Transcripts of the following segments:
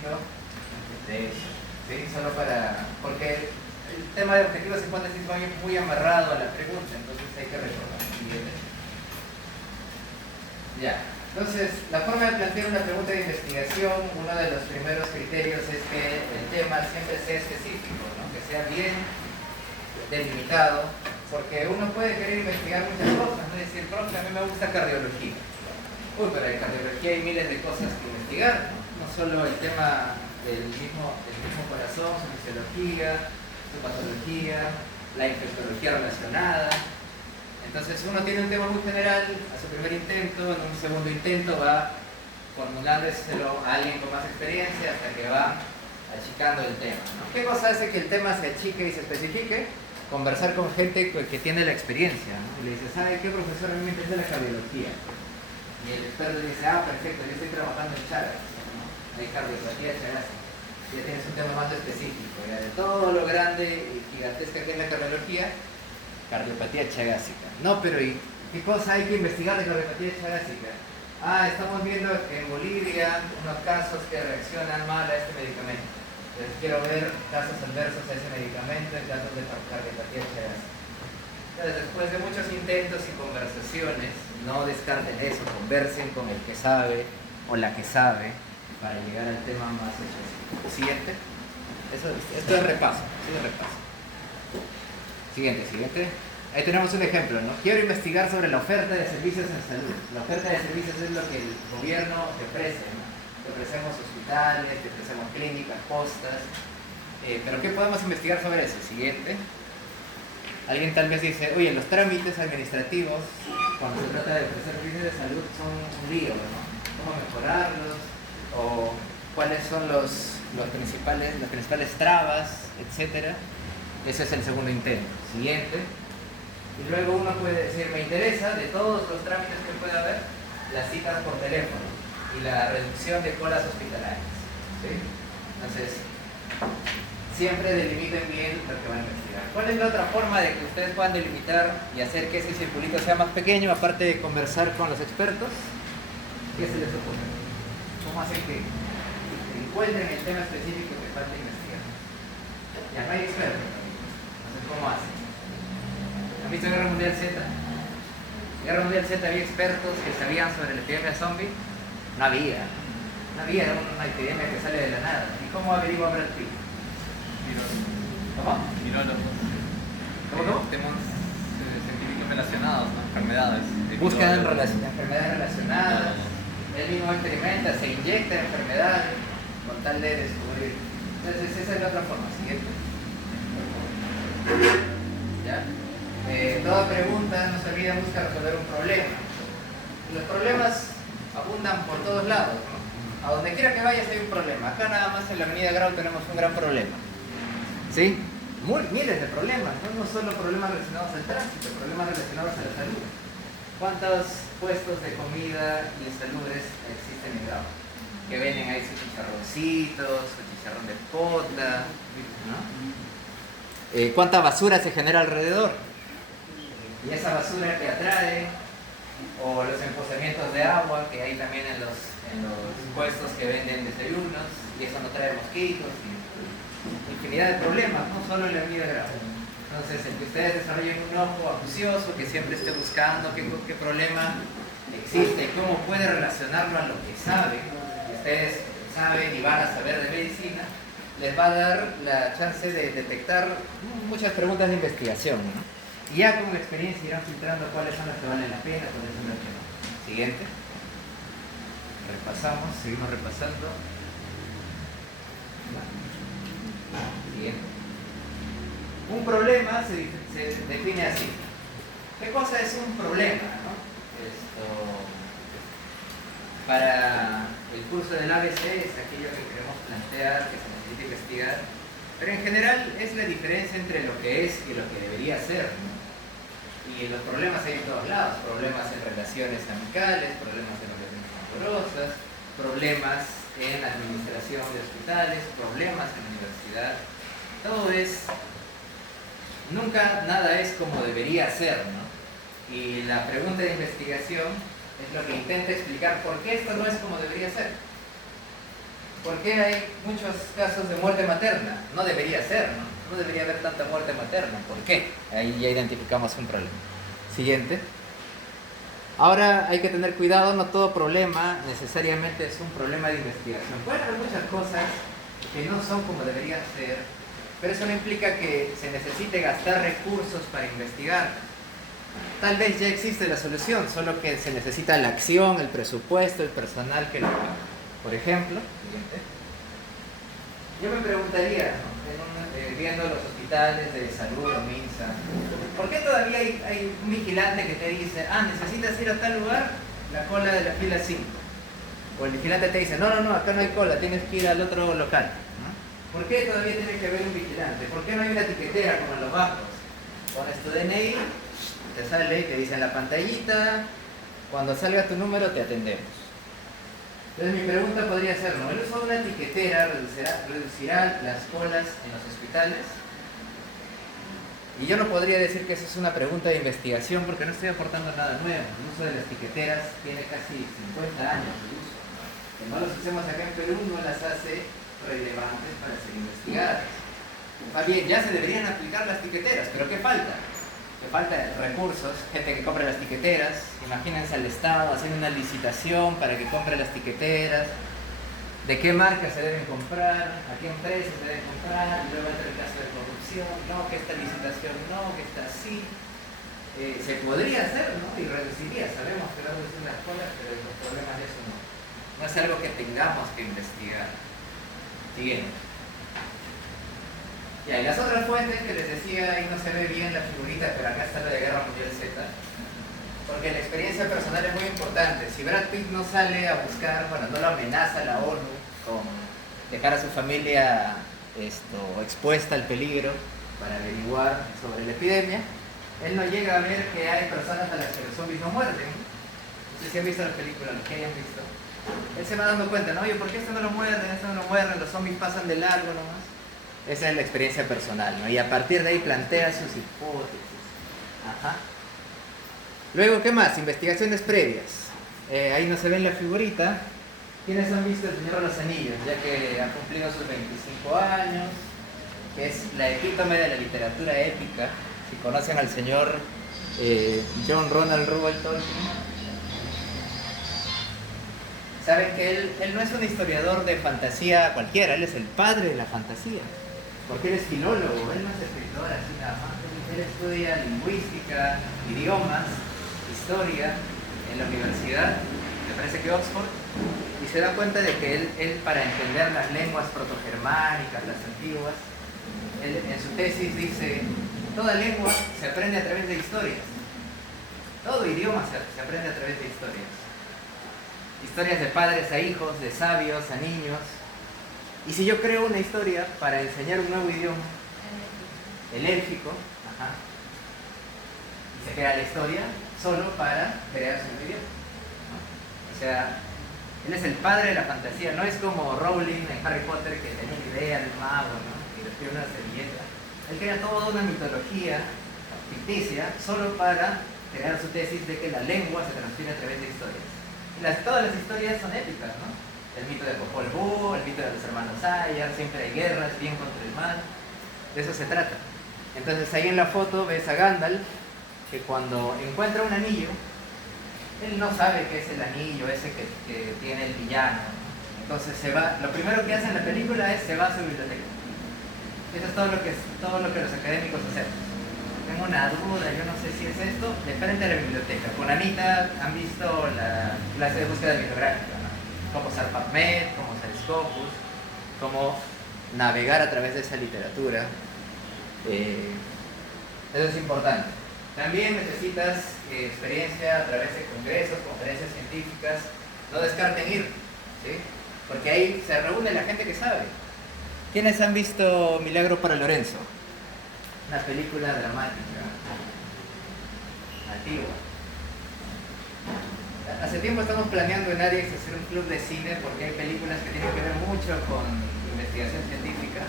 propósito de eso, ¿sí? Solo para... porque el tema de objetivos en cuanto a es muy amarrado a la pregunta, entonces hay que recordar. Ya. Entonces, la forma de plantear una pregunta de investigación, uno de los primeros criterios es que el tema siempre sea específico, ¿no? Que sea bien delimitado, porque uno puede querer investigar muchas cosas, ¿no? Decir, profe, a mí me gusta cardiología. Uy, pero en cardiología hay miles de cosas que investigar, ¿no? No solo el tema del mismo corazón, su fisiología, su patología, la infectología relacionada. Entonces uno tiene un tema muy general a su primer intento, en un segundo intento va formulándoselo a alguien con más experiencia hasta que va achicando el tema, ¿no? ¿Qué cosa hace que el tema se achique y se especifique? Conversar con gente que tiene la experiencia, ¿no? Y le dice, ¿sabe qué, profesor? A mí me interesa la cardiología. Y el experto dice, ah, perfecto, yo estoy trabajando en Chagas, ¿no? Hay cardiopatía chagásica. Ya tienes un tema más específico, ya de todo lo grande y gigantesca que es la cardiopatía chagásica. No, pero ¿y qué cosa hay que investigar de cardiopatía chagásica? Ah, estamos viendo en Bolivia unos casos que reaccionan mal a este medicamento. Entonces quiero ver casos adversos a ese medicamento en casos de cardiopatía chagásica. Entonces, después de muchos intentos y conversaciones, no descarten eso, conversen con el que sabe o la que sabe para llegar al tema más específico. Siguiente. Esto es repaso, Siguiente. Ahí tenemos un ejemplo, ¿no? Quiero investigar sobre la oferta de servicios en salud. La oferta de servicios es lo que el gobierno te ofrece, ¿no? Te ofrecemos hospitales, te ofrecemos clínicas, postas. Pero ¿qué podemos investigar sobre eso? Siguiente. Alguien tal vez dice, oye, los trámites administrativos, cuando se trata de ofrecer servicios de salud, son un lío, ¿no? ¿Cómo mejorarlos? O cuáles son las principales trabas, etcétera. Ese es el segundo intento. Siguiente. Y luego uno puede decir, me interesa, de todos los trámites que puede haber, las citas por teléfono y la reducción de colas hospitalarias, ¿sí? Entonces, siempre delimiten bien lo que van a investigar. ¿Cuál es la otra forma de que ustedes puedan delimitar y hacer que ese circulito sea más pequeño, aparte de conversar con los expertos? ¿Qué se les ocurre? ¿Cómo hacen que encuentren el tema específico que falta investigar? Ya no hay expertos. Entonces, ¿cómo hacen? ¿Han visto Guerra Mundial Z? En Guerra Mundial Z había expertos que sabían sobre la epidemia zombie. No había, era una epidemia que sale de la nada. ¿Y cómo averigua Brad Pitt? ¿Cómo? ¿Cómo? Temas científicos relacionados, ¿no? Enfermedades. Buscan enfermedades relacionadas. Él mismo experimenta, se inyecta enfermedades con tal de descubrir. Entonces esa es la otra forma. Siguiente. ¿Ya? Toda pregunta no se olvida, busca resolver un problema. Y los problemas abundan por todos lados, ¿no? A donde quiera que vayas hay un problema. Acá nada más en la avenida Grau tenemos un gran problema, ¿sí? Miles de problemas, ¿no? No solo problemas relacionados al tránsito, problemas relacionados a la salud. ¿Cuántos puestos de comida y salubres existen en Grau? Que venden ahí sus chicharroncitos, su chicharrón de pota, ¿no? ¿Cuánta basura se genera alrededor? Y esa basura que atrae, o los emposamientos de agua que hay también en los puestos que venden desayunos, y eso no trae mosquitos, y infinidad de problemas, no solo en la avenida Grau. Entonces, el que ustedes desarrollen un ojo acucioso, que siempre esté buscando qué problema existe y cómo puede relacionarlo a lo que saben, y ustedes saben y van a saber de medicina, les va a dar la chance de detectar muchas preguntas de investigación, ¿no? Y ya con la experiencia irán filtrando cuáles son las que valen la pena, cuáles son las que no. Siguiente. Seguimos repasando. Siguiente. Un problema se define así. ¿Qué cosa es un problema, no? Para el curso del ABC es aquello que queremos plantear, que se necesita investigar, pero en general es la diferencia entre lo que es y lo que debería ser, ¿no? Y los problemas hay en todos lados, problemas en relaciones amicales, problemas en relaciones amorosas, problemas en administración de hospitales, problemas en la universidad. Todo es, nunca nada es como debería ser, ¿no? Y la pregunta de investigación es lo que intenta explicar por qué esto no es como debería ser. ¿por qué hay muchos casos de muerte materna? No debería ser, ¿no? No debería haber tanta muerte materna. ¿Por qué? Ahí ya identificamos un problema. Siguiente. Ahora hay que tener cuidado, no todo problema necesariamente es un problema de investigación. Pueden haber muchas cosas que no son como deberían ser, pero eso no implica que se necesite gastar recursos para investigar. Tal vez ya existe la solución, solo que se necesita la acción, el presupuesto, el personal que lo haga. Por ejemplo, siguiente. Yo me preguntaría, ¿no? Viendo los hospitales de salud o MINSA, ¿por qué todavía hay un vigilante que te dice, necesitas ir a tal lugar, la cola de la fila 5? O el vigilante te dice, no, acá no hay cola, tienes que ir al otro local, ¿no? ¿Por qué todavía tiene que haber un vigilante? ¿Por qué no hay una etiquetera como en los bancos? Pones tu DNI, te sale, te dice en la pantallita, cuando salga tu número te atendemos. Entonces mi pregunta podría ser, ¿no? ¿El uso de una etiquetera reducirá las colas en los hospitales? Y yo no podría decir que eso es una pregunta de investigación porque no estoy aportando nada nuevo. El uso de las etiqueteras tiene casi 50 años de uso. Que no los usemos acá en Perú no las hace relevantes para ser investigadas. Más bien, ya se deberían aplicar las etiqueteras, pero ¿qué falta? Que falta recursos, gente que compre las tiqueteras. Imagínense al Estado haciendo una licitación para que compre las tiqueteras, de qué marcas se deben comprar, a qué empresas se deben comprar, y luego entra el caso de corrupción, no, que esta licitación no, que está así. Se podría hacer, ¿no? Y reduciría, sabemos que va a reducir las colas, pero los problemas de eso no. No es algo que tengamos que investigar. Siguiente. Y las otras fuentes que les decía, ahí no se ve bien la figurita, pero acá está la de Guerra Mundial Z, porque la experiencia personal es muy importante. Si Brad Pitt no sale a buscar, no lo amenaza la ONU con dejar a su familia expuesta al peligro para averiguar sobre la epidemia, él no llega a ver que hay personas a las que los zombies no muerden. No sé si han visto la película, los que hayan visto. Él se va dando cuenta, ¿no? Oye, ¿por qué esto no lo muerden? Esto no lo muerden, los zombies pasan de largo nomás. Esa es la experiencia personal, ¿no? Y a partir de ahí plantea sus hipótesis. Ajá. Luego, ¿qué más? Investigaciones previas. Ahí no se ve en la figurita. ¿Quiénes han visto El Señor de los Anillos? Ya que ha cumplido sus 25 años, que es la epítome de la literatura épica. Si conocen al señor John Ronald Reuel Tolkien, saben que él no es un historiador de fantasía cualquiera, él es el padre de la fantasía. Porque él es filólogo, él no es escritor así nada más. Él estudia lingüística, idiomas, historia en la universidad, me parece que Oxford, y se da cuenta de que él para entender las lenguas protogermánicas, las antiguas, él en su tesis dice, toda lengua se aprende a través de historias. Todo idioma se aprende a través de historias. Historias de padres a hijos, de sabios a niños. Y si yo creo una historia para enseñar un nuevo idioma, el élfico, y se crea la historia solo para crear su nuevo idioma, ¿no? O sea, él es el padre de la fantasía, no es como Rowling en Harry Potter que tenía una idea del mago, ¿no? Y le escribe una servilleta. Él crea toda una mitología ficticia solo para crear su tesis de que la lengua se transfiere a través de historias. Y todas las historias son épicas, ¿no? El mito de Popol Vuh, el mito de los hermanos Ayar, siempre hay guerras, bien contra el mal. De eso se trata. Entonces ahí en la foto ves a Gandalf, que cuando encuentra un anillo, él no sabe qué es el anillo ese que tiene el villano. Entonces se va, lo primero que hace en la película es se va a su biblioteca. Eso es todo lo que los académicos hacemos. Tengo una duda, yo no sé si es esto, de frente a la biblioteca. Con Anita han visto la clase de búsqueda bibliográfica, ¿no? Cómo usar PubMed, cómo usar Scopus, cómo navegar a través de esa literatura. Eso es importante. También necesitas experiencia a través de congresos, conferencias científicas. No descarten ir, ¿sí? Porque ahí se reúne la gente que sabe. ¿Quiénes han visto Milagro para Lorenzo? Una película dramática, antigua. Hace tiempo estamos planeando en ARIEX hacer un club de cine porque hay películas que tienen que ver mucho con investigación científica.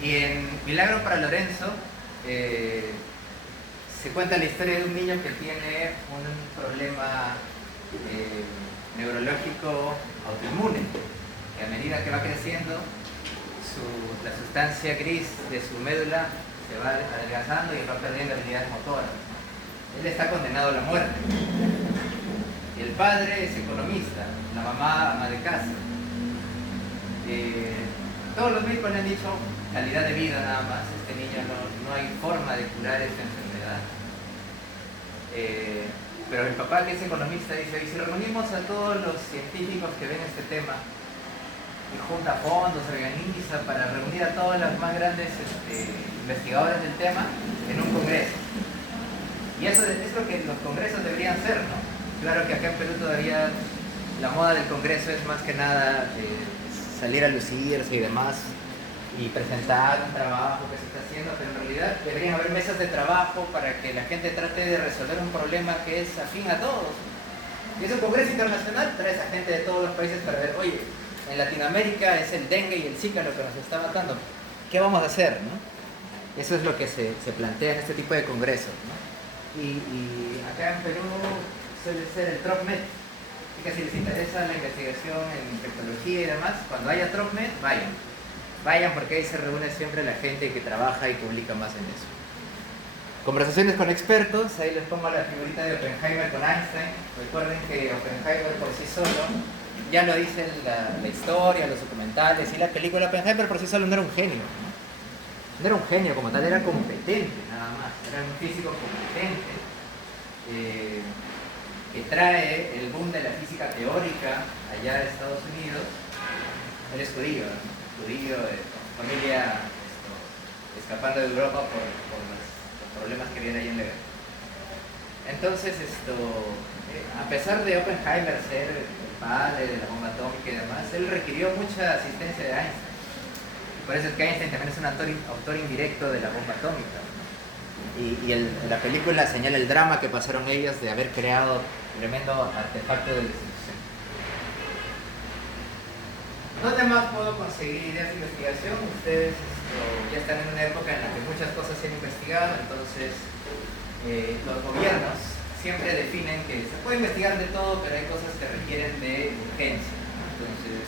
Y en Milagro para Lorenzo se cuenta la historia de un niño que tiene un problema neurológico autoinmune. que a medida que va creciendo, la sustancia gris de su médula se va adelgazando y va perdiendo habilidades motoras, ¿no? Él está condenado a la muerte. El padre es economista, la mamá ama de casa. Todos los médicos le han dicho calidad de vida nada más. Este niño no hay forma de curar esta enfermedad. Pero el papá, que es economista, dice: y si reunimos a todos los científicos que ven este tema y junta fondos, organiza para reunir a todos los más grandes investigadores del tema en un congreso. Y eso es lo que los congresos deberían ser, ¿no? Claro que acá en Perú todavía la moda del congreso es más que nada salir a lucirse y demás y presentar un trabajo que se está haciendo, pero en realidad deberían haber mesas de trabajo para que la gente trate de resolver un problema que es afín a todos. Y es un congreso internacional, traes a gente de todos los países para ver: oye, en Latinoamérica es el dengue y el Zika lo que nos está matando, ¿qué vamos a hacer, no? Eso es lo que se plantea en este tipo de congresos, ¿no? Y acá en Perú suele ser el TROPMED, y que si les interesa la investigación en infectología y demás, cuando haya TROPMED, vayan, porque ahí se reúne siempre la gente que trabaja y publica más en eso. Conversaciones con expertos, ahí les pongo la figurita de Oppenheimer con Einstein. Recuerden que Oppenheimer por sí solo, ya lo dicen la historia, los documentales y la película, Oppenheimer por sí solo no era un genio, ¿no? No era un genio como tal, era competente nada más, era un físico competente que trae el boom de la física teórica allá de Estados Unidos. Él es judío, ¿no? Judío, familia escapando de Europa por los problemas que viene ahí en la guerra. Entonces, a pesar de Oppenheimer ser el padre de la bomba atómica y demás, él requirió mucha asistencia de Einstein. Por eso es que Einstein también es un autor indirecto de la bomba atómica. Y la película señala el drama que pasaron ellos de haber creado tremendo artefacto de destrucción. ¿Dónde más puedo conseguir ideas de investigación? Ustedes ya están en una época en la que muchas cosas se han investigado, entonces los gobiernos siempre definen que se puede investigar de todo, pero hay cosas que requieren de urgencia. Entonces,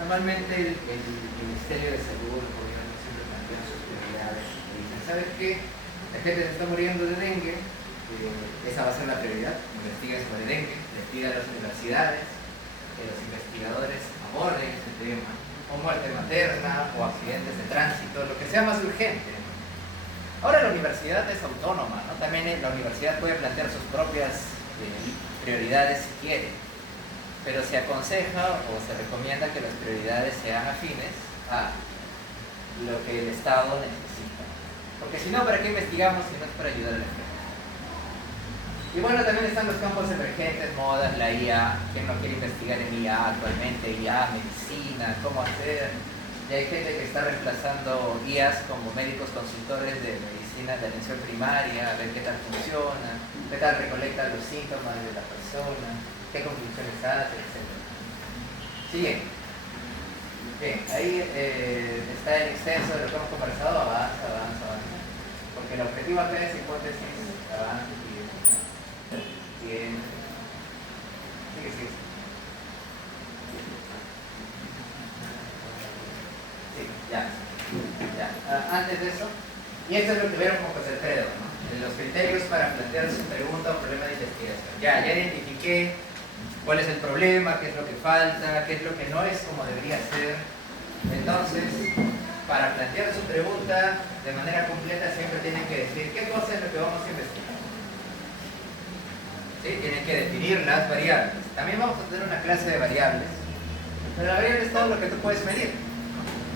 normalmente el Ministerio de Salud, el gobierno siempre plantea sus prioridades y dicen: ¿sabes qué? La gente se está muriendo de dengue, esa va a ser la prioridad, investiga sobre dengue, le pide a las universidades que los investigadores aborden este tema, o muerte materna, o accidentes de tránsito, lo que sea más urgente. Ahora la universidad es autónoma, ¿no? También la universidad puede plantear sus propias prioridades si quiere, pero se aconseja o se recomienda que las prioridades sean afines a lo que el Estado necesita. Porque si no, ¿para qué investigamos si no es para ayudar a la gente? Y bueno, también están los campos emergentes, modas, la IA. ¿Quién no quiere investigar en IA actualmente? IA, medicina, cómo hacer. Y hay gente que está reemplazando IAs como médicos consultores de medicina de atención primaria, a ver qué tal funciona, qué tal recolecta los síntomas de la persona, qué conclusiones hace, etc. Sigue. Bien, ahí está el exceso de lo que hemos conversado, avanza. Porque el objetivo acá es hipótesis, avanza y bien. Sigue. Sí, ya. Antes de eso, y esto es lo que vieron como José Alfredo, ¿no? Los criterios para plantear su pregunta o problema de investigación. Ya identifiqué cuál es el problema, qué es lo que falta, qué es lo que no es como debería ser. Entonces, para plantear su pregunta de manera completa siempre tienen que decir qué cosa es lo que vamos a investigar. ¿Sí? Tienen que definir las variables. También vamos a tener una clase de variables, pero la variable es todo lo que tú puedes medir.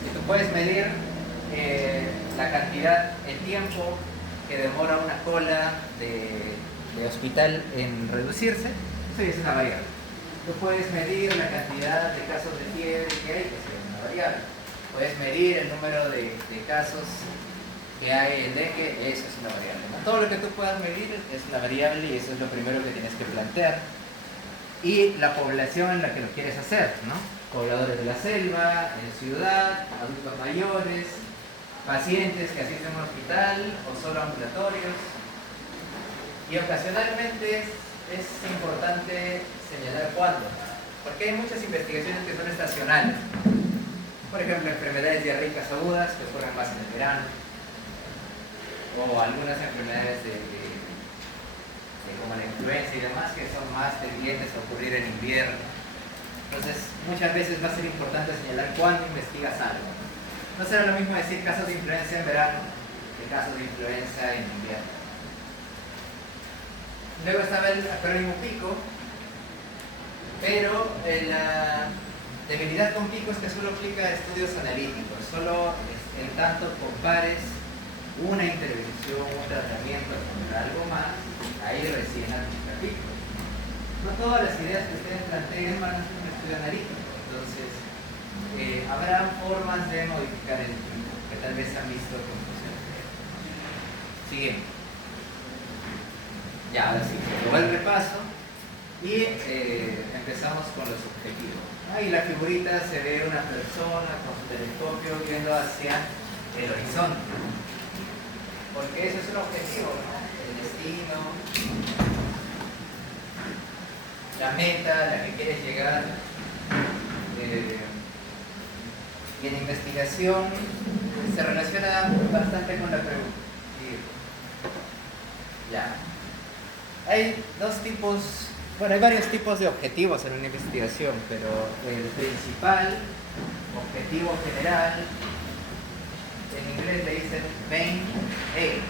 Si tú puedes medir la cantidad, el tiempo que demora una cola de hospital en reducirse, eso ya es una variable. Tú puedes medir la cantidad de casos de fiebre que hay, que es una variable. Puedes medir el número de casos que hay en dengue, eso es una variable, ¿no? Todo lo que tú puedas medir es una variable y eso es lo primero que tienes que plantear. Y la población en la que lo quieres hacer, ¿no? Pobladores de la selva, en ciudad, adultos mayores, pacientes que asisten a un hospital o solo ambulatorios. Y ocasionalmente es importante señalar cuándo. Porque hay muchas investigaciones que son estacionales. Por ejemplo, enfermedades diarreicas agudas que ocurren más en el verano, o algunas enfermedades como la influenza y demás que son más tendentes a ocurrir en invierno. Entonces, muchas veces va a ser importante señalar cuándo investigas algo. No será lo mismo decir casos de influenza en verano que casos de influenza en invierno. Luego estaba el acrónimo PICO, pero la debilidad con PICO es que solo aplica a estudios analíticos, solo en tanto compares una intervención, un tratamiento con algo más, ahí recién aplica PICO. No todas las ideas que ustedes planteen van a ser un estudio analítico, entonces habrá formas de modificar el PICO, que tal vez han visto con funciones. Siguiente. Ya, ahora sí, se va el repaso y empezamos con los objetivos. Ahí la figurita se ve una persona con su telescopio viendo hacia el horizonte, porque ese es un objetivo, ¿no? El destino, la meta a la que quieres llegar. Y en investigación se relaciona bastante con la pregunta. Ya. Hay hay varios tipos de objetivos en una investigación, pero el principal, objetivo general, en inglés le dicen main aim.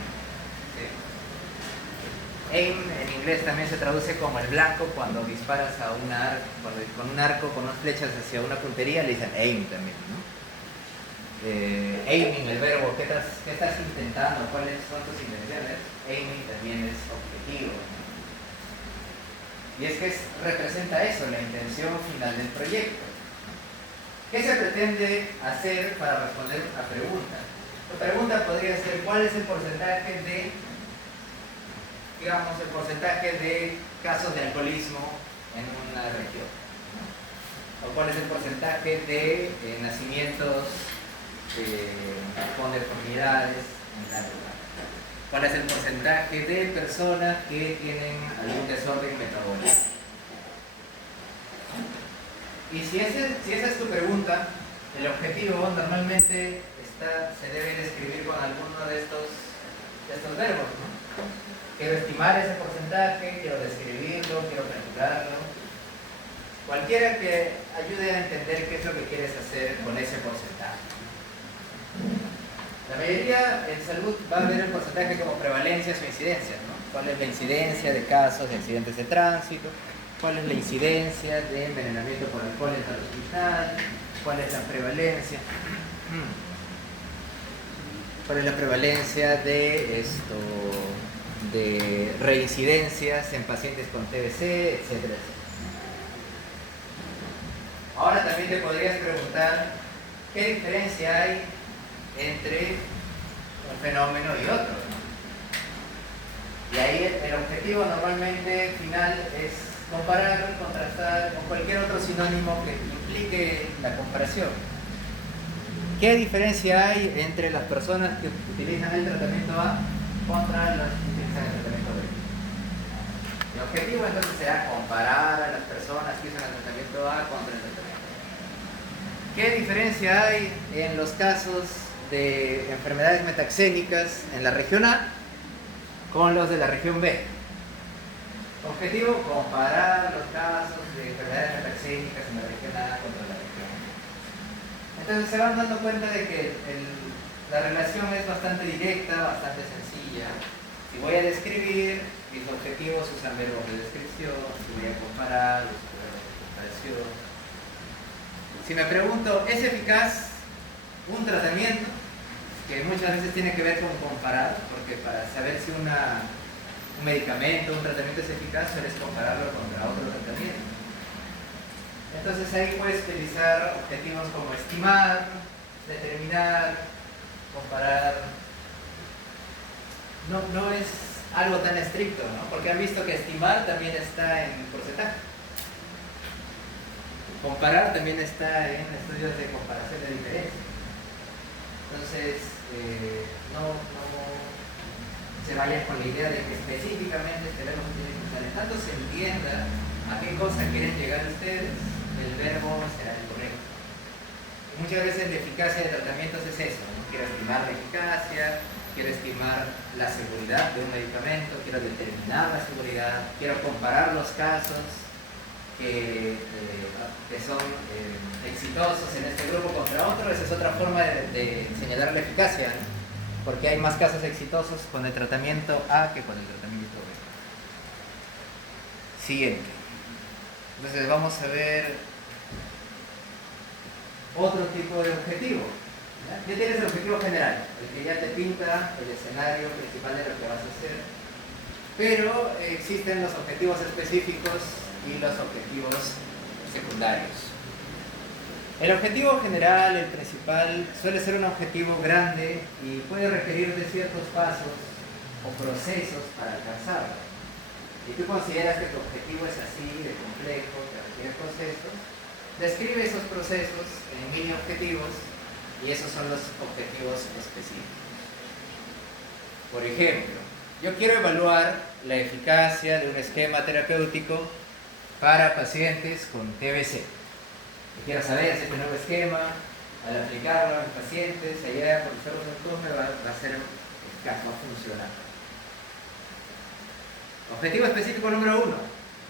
Aim en inglés también se traduce como el blanco cuando disparas a con un arco, con unas flechas hacia una puntería, le dicen aim también, ¿no? Aiming, el verbo, ¿qué estás intentando? ¿Cuáles son tus intenciones? Aiming también es objetivo. Y es que representa eso, la intención final del proyecto. ¿Qué se pretende hacer para responder a preguntas? La pregunta podría ser, ¿cuál es el porcentaje de casos de alcoholismo en una región? ¿O cuál es el porcentaje de nacimientos con deformidades en tal lugar? ¿Cuál es el porcentaje de personas que tienen algún desorden metabólico? Y si esa es tu pregunta, el objetivo normalmente se debe describir con alguno de estos verbos, ¿no? Quiero estimar ese porcentaje, quiero describirlo, quiero calcularlo. Cualquiera que ayude a entender qué es lo que quieres hacer con ese porcentaje. La mayoría en salud va a ver el porcentaje como prevalencias o incidencias, ¿no? ¿Cuál es la incidencia de casos de accidentes de tránsito? ¿Cuál es la incidencia de envenenamiento por alcohol en el hospital? ¿Cuál es la prevalencia? ¿Cuál es la prevalencia de reincidencias en pacientes con TBC, etcétera, etcétera? Ahora también te podrías preguntar qué diferencia hay entre un fenómeno y otro, ¿no? Y ahí el objetivo normalmente final es comparar, contrastar con cualquier otro sinónimo que implique la comparación. ¿Qué diferencia hay entre las personas que utilizan el tratamiento A contra las que utilizan el tratamiento B? El objetivo entonces será comparar a las personas que usan el tratamiento A contra el tratamiento B. ¿Qué diferencia hay en los casos de enfermedades metaxénicas en la región A con los de la región B? Objetivo, comparar los casos de enfermedades metaxénicas en la región A contra la región B. Entonces se van dando cuenta de que la relación es bastante directa, bastante sencilla. Si voy a describir, mis objetivos usan verbos de descripción. Si voy a comparar, uso verbos de comparación. Si me pregunto, ¿es eficaz un tratamiento? Que muchas veces tiene que ver con comparar, porque para saber si un medicamento, un tratamiento es eficaz, sueles compararlo contra otro tratamiento. Entonces ahí puedes utilizar objetivos como estimar, determinar, comparar. No es algo tan estricto, ¿no? Porque han visto que estimar también está en porcentaje. Comparar también está en estudios de comparación de diferencia. Entonces, no se vayan con la idea de que específicamente este verbo tiene que usar. En tanto se entienda a qué cosa quieren llegar ustedes, el verbo será el correcto. Muchas veces la eficacia de tratamientos es eso, ¿no? Quiero estimar la eficacia, quiero estimar la seguridad de un medicamento, quiero determinar la seguridad, quiero comparar los casos que son exitosos en este grupo contra otro. Esa es otra forma de señalar la eficacia, ¿no? Porque hay más casos exitosos con el tratamiento A que con el tratamiento B. Siguiente. Entonces vamos a ver otro tipo de objetivo. Ya tienes el objetivo general, el que ya te pinta el escenario principal de lo que vas a hacer, pero existen los objetivos específicos y los objetivos secundarios. El objetivo general, el principal, suele ser un objetivo grande y puede requerir de ciertos pasos o procesos para alcanzarlo. Si tú consideras que tu objetivo es así, de complejo, que requiere procesos, describe esos procesos en mini objetivos y esos son los objetivos específicos. Por ejemplo, yo quiero evaluar la eficacia de un esquema terapéutico para pacientes con TBC. Y quiero saber si este nuevo esquema, al aplicarlo a mis pacientes, allá por los doctores, me va a ser eficaz, va a funcionar. Objetivo específico número 1,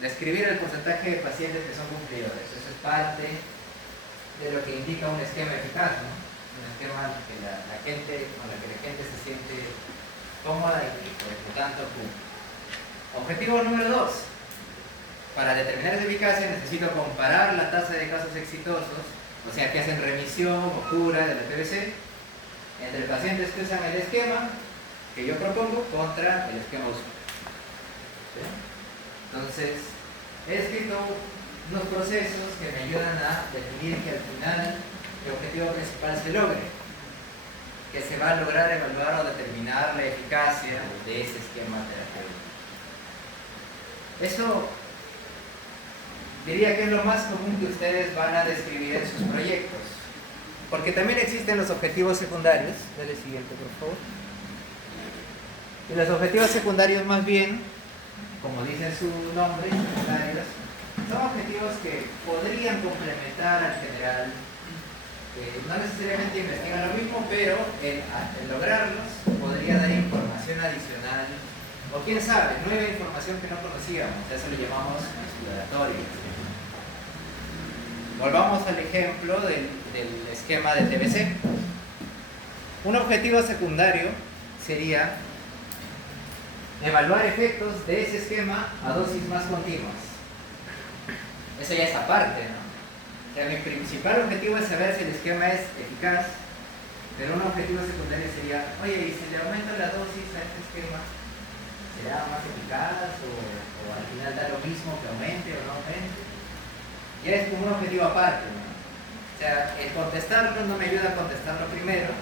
describir el porcentaje de pacientes que son cumplidores. Eso es parte de lo que indica un esquema eficaz, ¿no? Un esquema que la gente, con el que la gente se siente cómoda y por lo tanto cumple. Objetivo número 2, para determinar su eficacia necesito comparar la tasa de casos exitosos, o sea, que hacen remisión o cura de la TBC, entre pacientes que usan el esquema que yo propongo contra el esquema usual. ¿Sí? Entonces, he escrito unos procesos que me ayudan a definir que al final el objetivo principal se logre, que se va a lograr evaluar o determinar la eficacia de ese esquema terapéutico. Eso diría que es lo más común que ustedes van a describir en sus proyectos, porque también existen los objetivos secundarios. Dale siguiente, por favor. Y los objetivos secundarios, más bien, como dice su nombre, secundarios, son objetivos que podrían complementar al general. No necesariamente investigan lo mismo, pero el lograrlos podría dar información adicional, o quién sabe, nueva información que no conocíamos. Eso lo llamamos exploratorio. Volvamos al ejemplo del esquema de TBC. Un objetivo secundario sería evaluar efectos de ese esquema a dosis más continuas. Eso ya es aparte, ¿no? O sea, mi principal objetivo es saber si el esquema es eficaz, pero un objetivo secundario sería, oye, ¿y si le aumento la dosis a este esquema, será más eficaz o al final da lo mismo que aumente o no aumente? Ya es como un objetivo aparte, ¿no? O sea, el contestarlo no me ayuda a contestarlo primero,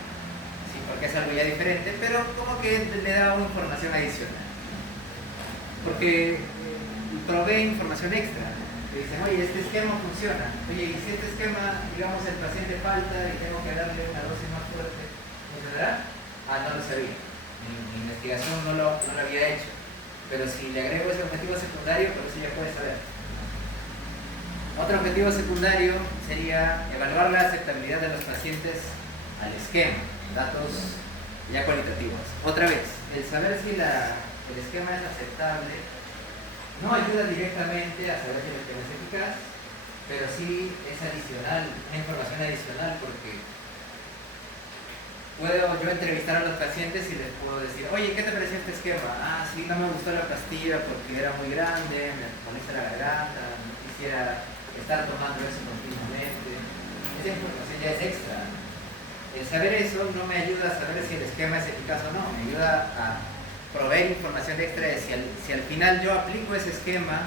sí, porque es algo ya diferente, pero como que le da una información adicional. Porque provee información extra. Te dicen, oye, este esquema funciona. Oye, y si este esquema, digamos, el paciente falta y tengo que darle una dosis más fuerte, ¿funcionará? Ah, no lo sabía. Mi investigación no lo había hecho. Pero si le agrego ese objetivo secundario, pues sí ya puede saber. Otro objetivo secundario sería evaluar la aceptabilidad de los pacientes al esquema, datos ya cualitativos. Otra vez, el saber si el esquema es aceptable no ayuda directamente a saber si el esquema es eficaz, pero sí es adicional, una información adicional, porque puedo yo entrevistar a los pacientes y les puedo decir, oye, ¿qué te pareció este esquema? Ah, sí, no me gustó la pastilla porque era muy grande, me molesta la garganta, no quisiera estar tomando eso continuamente. Esa información ya es extra. El saber eso no me ayuda a saber si el esquema es eficaz o no, me ayuda a proveer información extra de si al final yo aplico ese esquema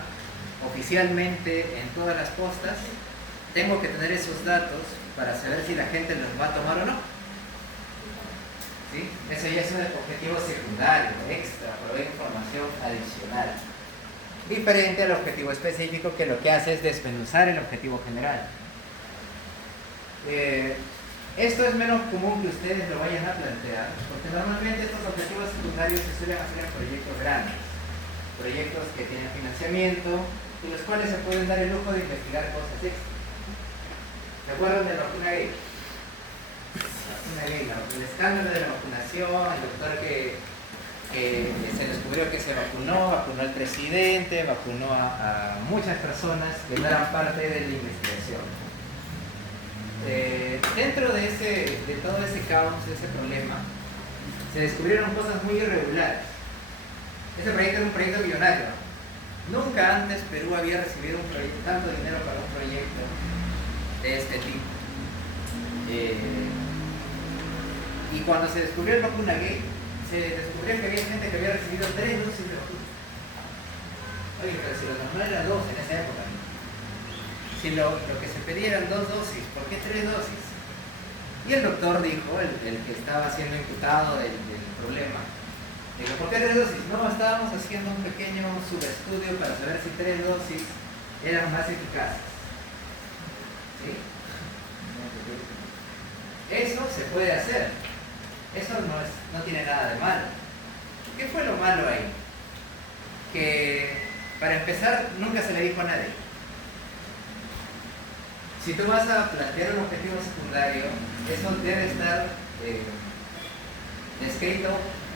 oficialmente en todas las postas, tengo que tener esos datos para saber si la gente los va a tomar o no. ¿Sí? Eso ya es un objetivo secundario, extra, proveer información adicional. Diferente al objetivo específico, que lo que hace es desmenuzar el objetivo general. Esto es menos común que ustedes lo vayan a plantear, porque normalmente estos objetivos secundarios se suelen hacer en proyectos grandes, proyectos que tienen financiamiento y los cuales se pueden dar el lujo de investigar cosas extra. ¿Se acuerdan de la vacuna gay? La vacuna gay, el escándalo de la vacunación, el doctor que se descubrió que se vacunó al presidente, vacunó a muchas personas que no eran parte de la investigación. Dentro de todo ese caos, de ese problema, se descubrieron cosas muy irregulares. Ese proyecto era un proyecto millonario. Nunca antes Perú había recibido tanto dinero para un proyecto de este tipo. Y cuando se descubrió el vacuna gay, se descubrió que había gente que había recibido 3 dosis de vacuna. Oye, pero si lo normal era 2 en esa época. Si lo que se pedía eran 2 dosis, ¿por qué 3 dosis? Y el doctor dijo, el que estaba siendo imputado del problema, dijo, ¿por qué 3 dosis? No, estábamos haciendo un pequeño subestudio para saber si 3 dosis eran más eficaces. ¿Sí? Eso se puede hacer. Eso no tiene nada de malo. ¿Qué fue lo malo ahí? Que, para empezar, nunca se le dijo a nadie. Si tú vas a plantear un objetivo secundario, eso debe estar descrito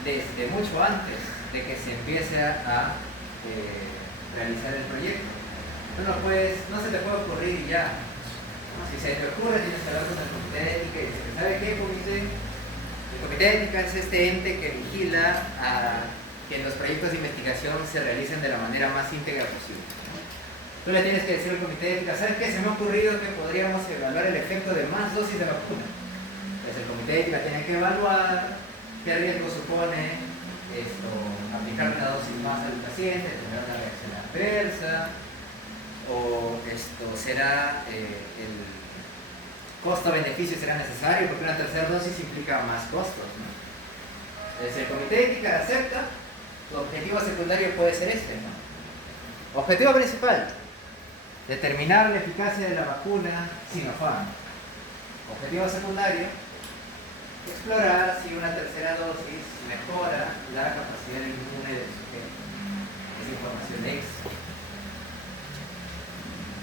desde mucho antes de que se empiece a realizar el proyecto. Tú no se te puede ocurrir y ya. Si se te ocurre, tienes que hablar con el comité de ética y dices, ¿sabe qué, comité? El comité de ética es este ente que vigila a que los proyectos de investigación se realicen de la manera más íntegra posible. Tú le tienes que decir al comité de ética, ¿sabes qué? Se me ha ocurrido que podríamos evaluar el efecto de más dosis de vacuna. Entonces el comité de ética tiene que evaluar qué riesgo supone aplicar una dosis más al paciente, tener una reacción adversa, o será el costo-beneficio será necesario porque una tercera dosis implica más costos, ¿no? Entonces el comité de ética acepta, tu objetivo secundario puede ser este, ¿no? Objetivo principal, determinar la eficacia de la vacuna Sinopharm. Objetivo secundario, explorar si una tercera dosis mejora la capacidad inmune del sujeto. Es información extra.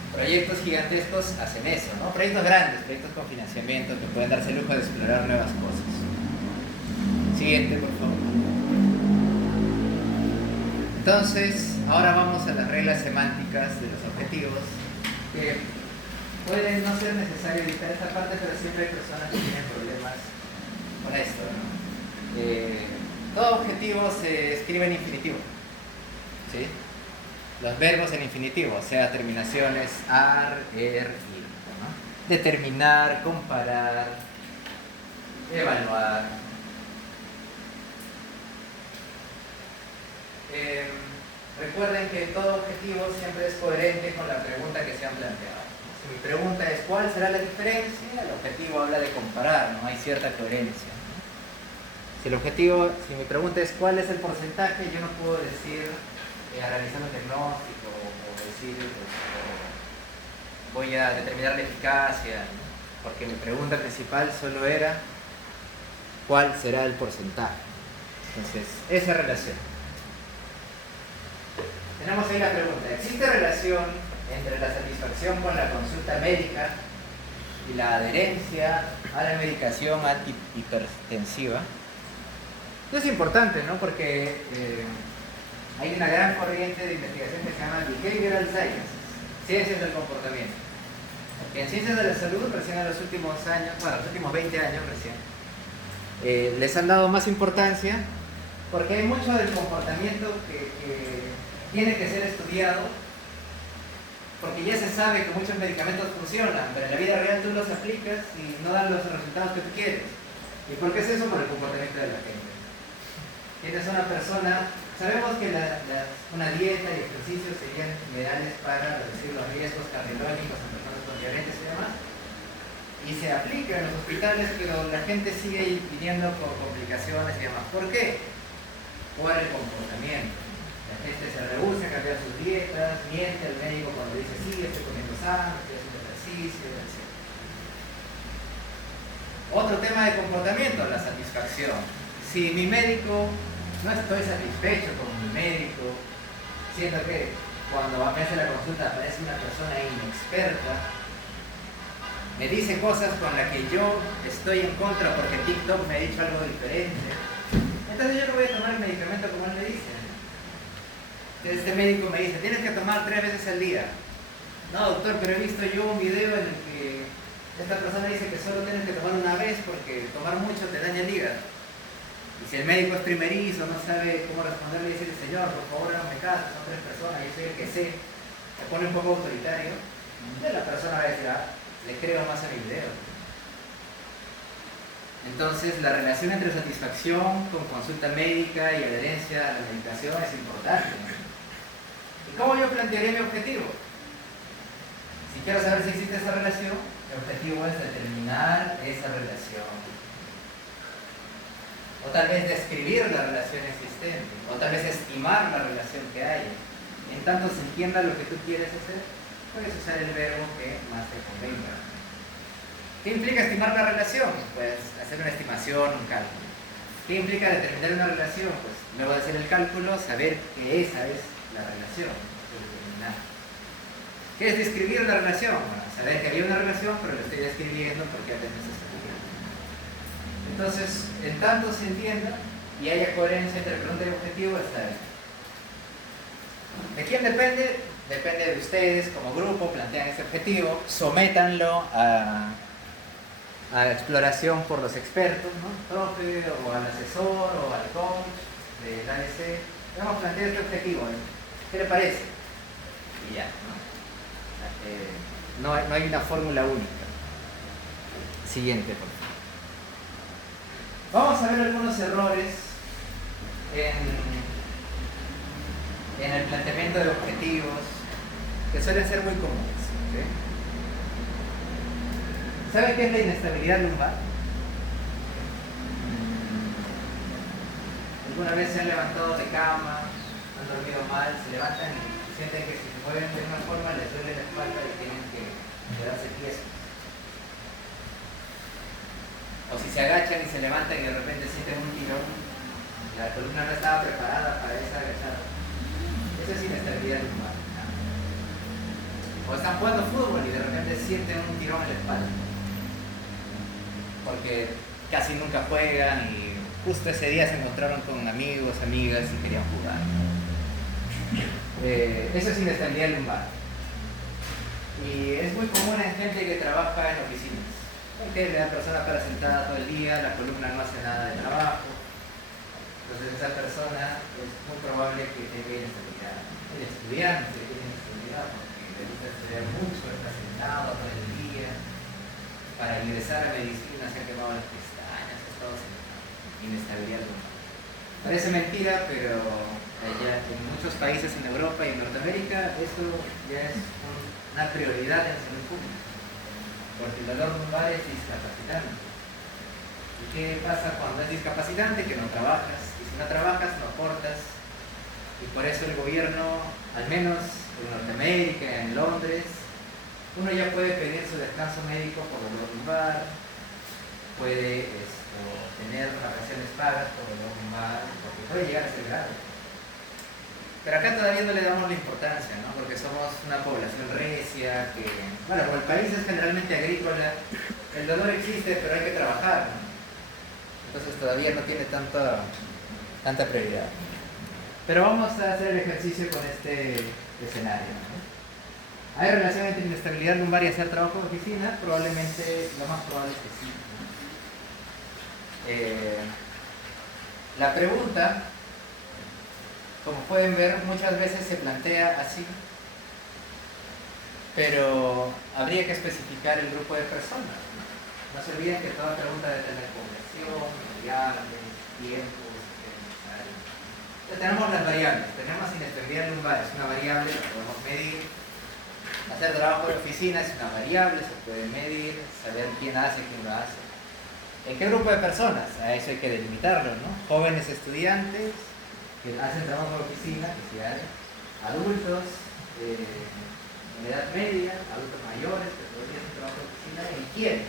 Proyectos gigantescos hacen eso, ¿no? Proyectos grandes, proyectos con financiamiento que pueden darse el lujo de explorar nuevas cosas. Siguiente, por favor. Entonces, ahora vamos a las reglas semánticas de los objetivos, que pueden no ser necesario editar esta parte, pero siempre hay personas que tienen problemas con esto, ¿no? Todo objetivo se escribe en infinitivo, ¿sí? Los verbos en infinitivo, o sea, terminaciones ar, ir, ¿no? Determinar, comparar, evaluar. Recuerden que todo objetivo siempre es coherente con la pregunta que se han planteado. Si mi pregunta es ¿cuál será la diferencia? El objetivo habla de comparar, ¿no? Hay cierta coherencia, ¿no? Si mi pregunta es ¿cuál es el porcentaje? Yo no puedo decir realizar un diagnóstico o decir voy a determinar la eficacia, ¿no? Porque mi pregunta principal solo era ¿cuál será el porcentaje? Entonces, esa relación. Tenemos ahí la pregunta, ¿existe relación entre la satisfacción con la consulta médica y la adherencia a la medicación antihipertensiva? Esto es importante, ¿no? Porque hay una gran corriente de investigación que se llama Behavioral Science, ciencias del comportamiento. Que en ciencias de la salud, recién en los últimos años, los últimos 20 años recién, les han dado más importancia porque hay mucho del comportamiento que tiene que ser estudiado, porque ya se sabe que muchos medicamentos funcionan, pero en la vida real tú los aplicas y no dan los resultados que tú quieres. ¿Y por qué es eso? Por el comportamiento de la gente. Tienes una persona, sabemos que una dieta y ejercicio serían ideales para reducir los riesgos cardiológicos en personas con diabetes y demás, y se aplica en los hospitales, pero la gente sigue viniendo con complicaciones y demás. ¿Por qué? Por el comportamiento. La gente se rehúsa a cambiar sus dietas, miente al médico cuando dice sí, estoy comiendo sano, estoy haciendo ejercicio, etc. Otro tema de comportamiento, la satisfacción. Si mi médico, no estoy satisfecho con mi médico, siento que cuando me hace la consulta aparece una persona inexperta, me dice cosas con las que yo estoy en contra porque TikTok me ha dicho algo diferente. Entonces yo no voy a tomar el medicamento como él me dice. Entonces este médico me dice, tienes que tomar 3 veces al día. No, doctor, pero he visto yo un video en el que esta persona dice que solo tienes que tomar una vez porque tomar mucho te daña el hígado. Y si el médico es primerizo, no sabe cómo responderle y decirle, señor, por favor, no me cases, son 3 personas, yo soy el que sé, se pone un poco autoritario, entonces la persona va a decir, le creo más a mi video. Entonces, la relación entre satisfacción con consulta médica y adherencia a la medicación es importante. ¿Y cómo yo plantearía mi objetivo? Si quiero saber si existe esa relación, mi objetivo es determinar esa relación. O tal vez describir la relación existente, o tal vez estimar la relación que hay. En tanto se entienda lo que tú quieres hacer, puedes usar el verbo que más te convenga. ¿Qué implica estimar la relación? Pues hacer una estimación, un cálculo. ¿Qué implica determinar una relación? Pues luego de hacer el cálculo, saber que esa es la relación. Determinar. ¿Qué es describir la relación? Bueno, saber que había una relación, pero lo estoy describiendo porque ya tenemos esta relación. Entonces, en tanto se entienda y haya coherencia entre pregunta y objetivo, está bien. ¿De quién depende? Depende de ustedes como grupo, plantean ese objetivo, sométanlo a exploración por los expertos, ¿no? Profe, o al asesor, o al coach del ADC. Vamos a plantear este objetivo, ¿no? ¿Qué le parece? Y ya, ¿no? No hay una fórmula única. Siguiente, por favor. Vamos a ver algunos errores en el planteamiento de objetivos que suelen ser muy comunes. ¿Sí? ¿Saben qué es la inestabilidad lumbar? ¿Alguna vez se han levantado de cama, han dormido mal, se levantan y sienten que si se mueven de una forma les duele la espalda y tienen que quedarse tiesos? O si se agachan y se levantan y de repente sienten un tirón, la columna no estaba preparada para esa agachada. Eso es inestabilidad lumbar. O están jugando fútbol y de repente sienten un tirón en la espalda. Porque casi nunca juegan y justo ese día se encontraron con amigos, amigas y querían jugar. Eso es inestabilidad lumbar. Y es muy común en gente que trabaja en oficinas. Porque la persona para sentada todo el día, la columna no hace nada de trabajo. Entonces esa persona es muy probable que tenga inestabilidad. El estudiante tiene inestabilidad porque le gusta estudiar mucho, está sentado todo el día. Para ingresar a medicina se ha quemado las pestañas, ha estado sentado. Inestabilidad lumbar. Parece mentira, pero allá en muchos países en Europa y en Norteamérica eso ya es una prioridad en salud pública. Porque el dolor lumbar es discapacitante. ¿Y qué pasa cuando es discapacitante? Que no trabajas. Y si no trabajas, no aportas. Y por eso el gobierno, al menos en Norteamérica, en Londres, uno ya puede pedir su descanso médico por dolor lumbar, puede tener vacaciones pagas por dolor lumbar, porque puede llegar a ser grave. Pero acá todavía no le damos la importancia, ¿no? Porque somos una población recia, que, bueno, como el país es generalmente agrícola, el dolor existe, pero hay que trabajar, ¿no? Entonces todavía no tiene tanta prioridad. Pero vamos a hacer el ejercicio con este escenario, ¿no? ¿Hay relación entre inestabilidad lumbar y hacer trabajo de oficina? Probablemente, lo más probable es que sí, ¿no? La pregunta, como pueden ver, muchas veces se plantea así, pero habría que especificar el grupo de personas. No se olviden que toda pregunta debe tener población, variables, tiempos, necesarios. Entonces tenemos las variables. Tenemos inestabilidad lumbar, es una variable, la podemos medir. Hacer trabajo de oficina es una variable, se puede medir, saber quién hace, quién lo hace. ¿En qué grupo de personas? A eso hay que delimitarlo, ¿no? Jóvenes estudiantes que hacen trabajo de oficina, que sí hay, adultos en edad media, adultos mayores que todavía hacen trabajo de oficina, ¿y quiénes?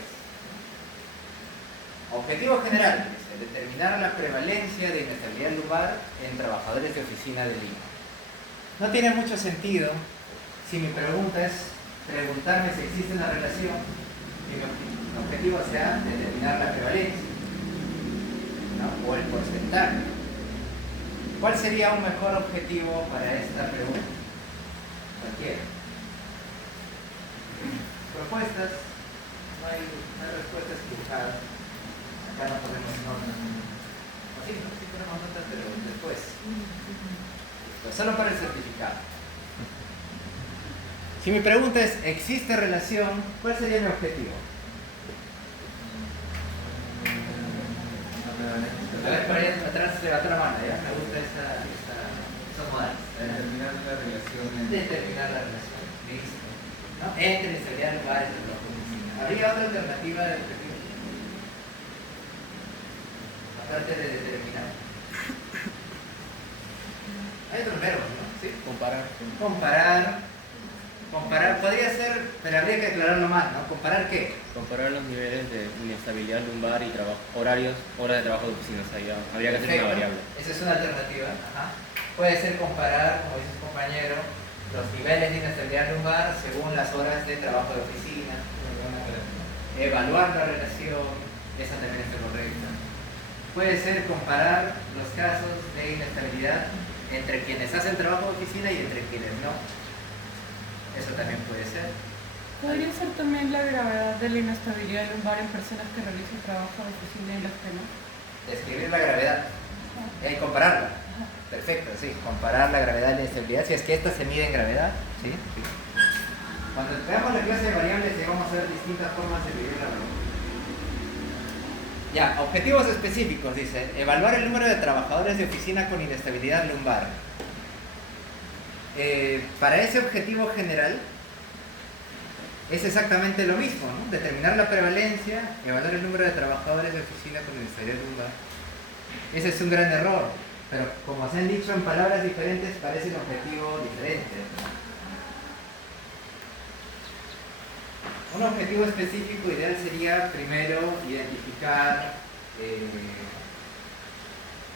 Objetivo general, es determinar la prevalencia de inestabilidad lumbar en trabajadores de oficina de Lima. No tiene mucho sentido si mi pregunta es preguntarme si existe una relación El objetivo sea determinar la prevalencia, ¿no? O el porcentaje. ¿Cuál sería un mejor objetivo para esta pregunta? Cualquiera. Propuestas, no hay respuestas equivocadas. Acá no ponemos notas. O sí, no, sí ponemos notas, pero después. Pues solo para el certificado. Si mi pregunta es, ¿existe relación? ¿Cuál sería mi objetivo? A ver, por ahí atrás levanta la mano, ¿ya? Me gusta esos modales. Determinar la relación Determinar la relación. Listo. ¿No? Entre inestabilidad de lugares de trabajo. ¿Habría otra alternativa de objetivo? Aparte de determinar. Hay otros verbos, ¿no? ¿Sí? Comparar podría ser, pero habría que aclararlo más, ¿no? ¿Comparar qué? Comparar los niveles de inestabilidad lumbar y horarios, horas de trabajo de oficina. O sea, ya habría que hacer Perfecto. una variable. Esa es una alternativa. Ajá. Puede ser comparar, como dice su compañero, los niveles de inestabilidad lumbar según las horas de trabajo de oficina. Evaluar la relación, esa también está correcta. Puede ser comparar los casos de inestabilidad entre quienes hacen trabajo de oficina y entre quienes no. Eso también puede ser. ¿Podría ser también la gravedad de la inestabilidad lumbar en personas que realizan trabajo de oficina y las que no? Describir la gravedad. Compararla. Perfecto, sí. Comparar la gravedad de la inestabilidad. Si es que esta se mide en gravedad. ¿Sí? Sí. Cuando veamos la clase de variables, vamos a ver distintas formas de medir la variable. Ya, objetivos específicos, dice. Evaluar el número de trabajadores de oficina con inestabilidad lumbar. Para ese objetivo general es exactamente lo mismo, ¿no? Determinar la prevalencia, evaluar el número de trabajadores de oficina con inestabilidad lumbar. Ese es un gran error, pero como se han dicho en palabras diferentes, parece un objetivo diferente. Un objetivo específico ideal sería primero identificar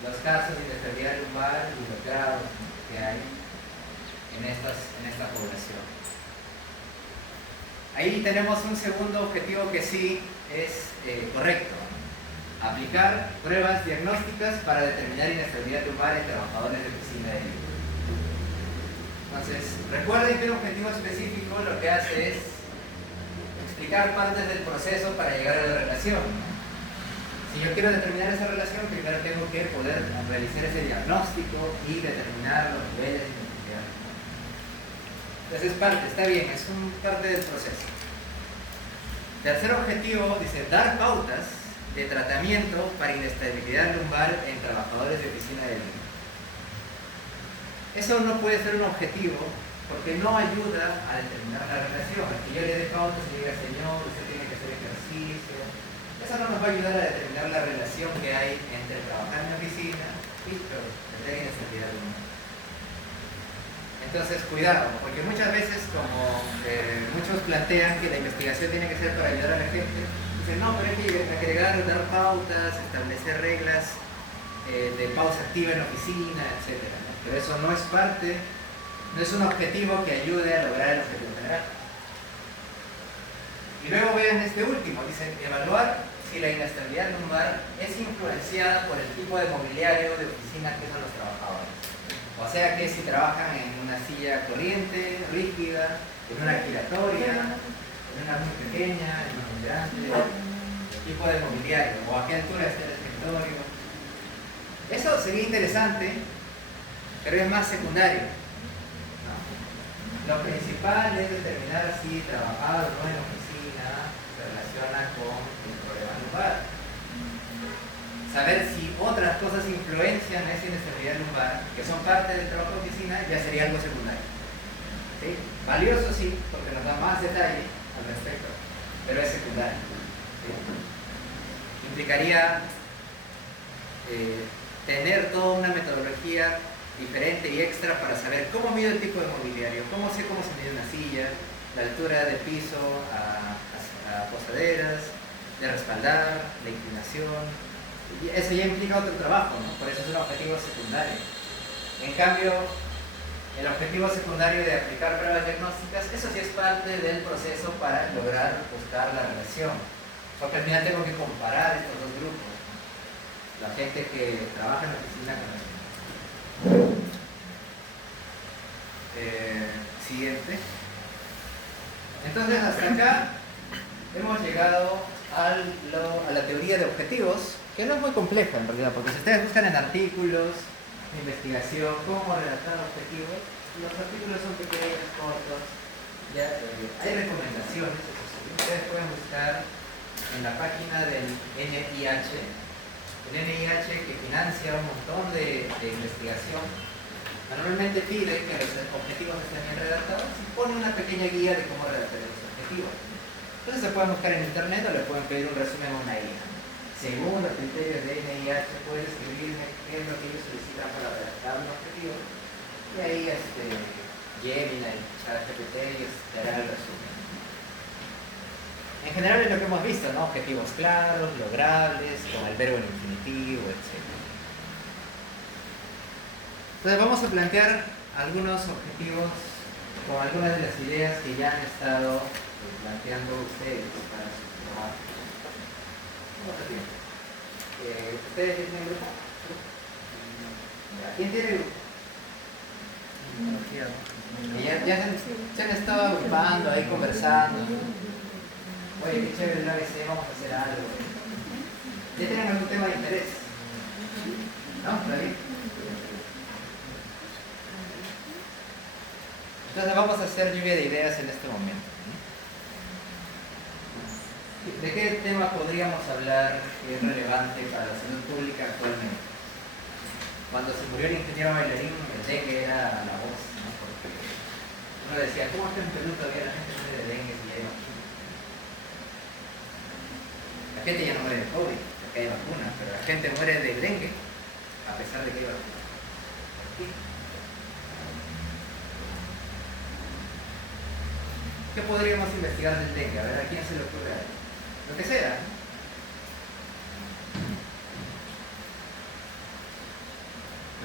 los casos de inestabilidad lumbar y los grados que hay en esta población. Ahí tenemos un segundo objetivo que sí es correcto. Aplicar pruebas diagnósticas para determinar inestabilidad lumbar en trabajadores de oficina de vida. Entonces, recuerden que un objetivo específico lo que hace es explicar partes del proceso para llegar a la relación. Si yo quiero determinar esa relación, primero tengo que poder realizar ese diagnóstico y determinar los niveles de inestabilidad. Entonces es parte, está bien, es parte del proceso. Tercer objetivo, dice, dar pautas de tratamiento para inestabilidad lumbar en trabajadores de oficina de vida. Eso no puede ser un objetivo porque no ayuda a determinar la relación. Que yo le dé pautas y diga, señor, usted tiene que hacer ejercicio. Eso no nos va a ayudar a determinar la relación que hay entre trabajar en la oficina y tener inestabilidad lumbar. Entonces, cuidado, porque muchas veces, como muchos plantean que la investigación tiene que ser para ayudar a la gente, dicen, no, pero hay que agregar, dar pautas, establecer reglas de pausa activa en la oficina, etc. ¿no? Pero eso no es parte, no es un objetivo que ayude a lograr el objetivo general. Y luego vean este último, dicen, evaluar si la inestabilidad lumbar es influenciada por el tipo de mobiliario de oficina que usan los trabajadores. O sea que si trabajan en una silla corriente, rígida, en una giratoria, en una muy pequeña, en una muy grande, tipo de mobiliario, o a qué altura está el escritorio. Eso sería interesante, pero es más secundario, ¿no? Lo principal es determinar si trabajar o no en la oficina se relaciona con el problema lumbar. Saber si otras cosas influencian esa inestabilidad lumbar, que son parte del trabajo de oficina, ya sería algo secundario. ¿Sí? Valioso sí, porque nos da más detalle al respecto, pero es secundario. ¿Sí? Implicaría tener toda una metodología diferente y extra para saber cómo mido el tipo de mobiliario, cómo sé cómo se mide una silla, la altura del piso a posaderas, de respaldar, la inclinación. Y eso ya implica otro trabajo, ¿no? Por eso es un objetivo secundario. En cambio, El objetivo secundario de aplicar pruebas diagnósticas, eso sí es parte del proceso para lograr buscar la relación. Porque al final tengo que comparar estos dos grupos. La gente que trabaja en la oficina con la siguiente. Entonces hasta acá hemos llegado a la teoría de objetivos, que no es muy compleja en realidad, porque si ustedes buscan en artículos de investigación cómo redactar objetivos, los artículos son pequeños, cortos, ya, hay recomendaciones, eso sí. Ustedes pueden buscar en la página del NIH, el NIH que financia un montón de investigación. Normalmente pide que los objetivos estén bien redactados y pone una pequeña guía de cómo redactar los objetivos. Entonces se pueden buscar en internet o le pueden pedir un resumen a una guía. Según los criterios de NIH, pueden escribirme qué es lo que ellos solicitan para redactar un objetivo. Y ahí Gemini, ChatGPT, ellos te harán el resumen. En general es lo que hemos visto, ¿no? Objetivos claros, logrables, con el verbo en infinitivo, etc. Entonces vamos a plantear algunos objetivos con algunas de las ideas que ya han estado planteando ustedes para su trabajo. ¿Ustedes tienen grupo? ¿Quién tiene grupo? Ya se han estado agrupando ahí, conversando. Oye, qué chévere el ABC, vamos a hacer algo. ¿Ya tienen algún tema de interés? ¿No? ¿David? Entonces vamos a hacer lluvia de ideas en este momento. ¿De qué tema podríamos hablar que es relevante para la salud pública actualmente? Cuando se murió el ingeniero bailarín, el dengue era la voz, ¿no? Porque uno decía, ¿cómo es que en Perú todavía la gente muere de dengue si ya hay vacuna? La gente ya no muere de COVID, porque hay vacunas, pero la gente muere de dengue a pesar de que hay vacunas. ¿Por qué? ¿Qué podríamos investigar del dengue? A ver, ¿a quién se le ocurre algo? Lo que sea, ¿no?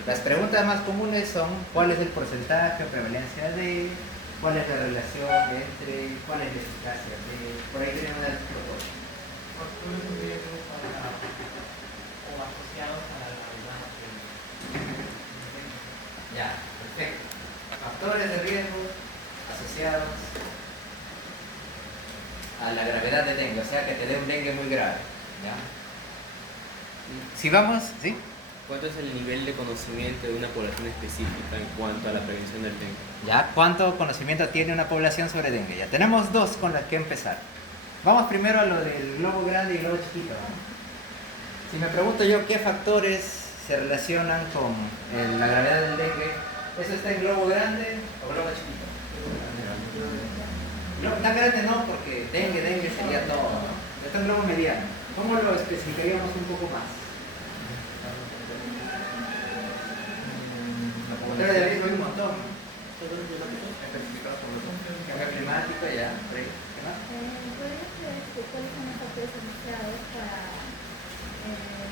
Las preguntas más comunes son ¿cuál es el porcentaje o prevalencia de? ¿Cuál es la relación entre? ¿Cuál es la eficacia de? Por ahí tenemos una propuesta. Factores de riesgo o asociados a la gravedad. Ya, perfecto. Factores de riesgo asociados a la gravedad de dengue, o sea que te dé un dengue muy grave. ¿Ya? Si vamos, ¿sí? ¿Cuánto es el nivel de conocimiento de una población específica en cuanto a la prevención del dengue? ¿Ya? ¿Cuánto conocimiento tiene una población sobre dengue? Ya tenemos dos con las que empezar. Vamos primero a lo del globo grande y globo chiquito, ¿no? Si me pregunto yo qué factores se relacionan con la gravedad del dengue, ¿eso está en globo grande o globo chiquito? No, tan grande no, porque dengue sería todo, ¿no? Está en globo mediano. ¿Cómo lo especificaríamos un poco más? Pero de ahí hay un montón. Cambio climático, ya. ¿Qué más? ¿Podrías saber cuáles son los factores asociados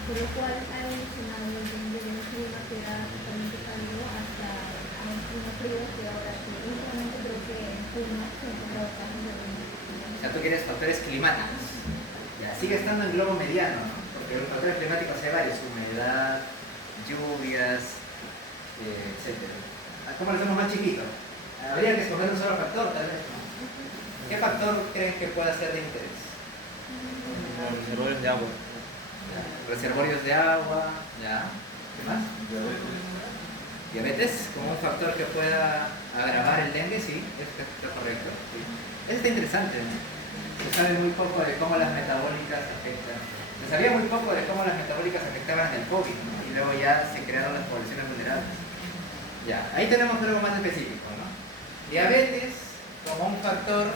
por lo cual ha evolucionado desde un clima que era totalmente cálido hasta un clima frío que ahora últimamente creo que en junio se han encontrado casos de dengue? O sea, tú quieres factores climáticos. Ya, sigue estando en globo mediano, ¿no? Porque los factores climáticos hay varios, humedad, lluvias, etcétera. ¿Cómo lo hacemos más chiquito? Habría que escoger un solo factor, tal vez, ¿no? ¿Qué factor creen que pueda ser de interés? Los reservorios de agua. ¿Ya? Reservorios de agua, ¿ya? ¿Qué más? Diabetes, como un factor que pueda agravar el dengue, sí, está correcto. Sí. Eso está interesante, ¿no? Se sabe muy poco de cómo las metabólicas afectan. Se sabía muy poco de cómo las metabólicas afectaban el COVID, ¿no? Y luego ya se crearon las poblaciones vulnerables. Ya, ahí tenemos algo más específico, ¿no? Diabetes como un factor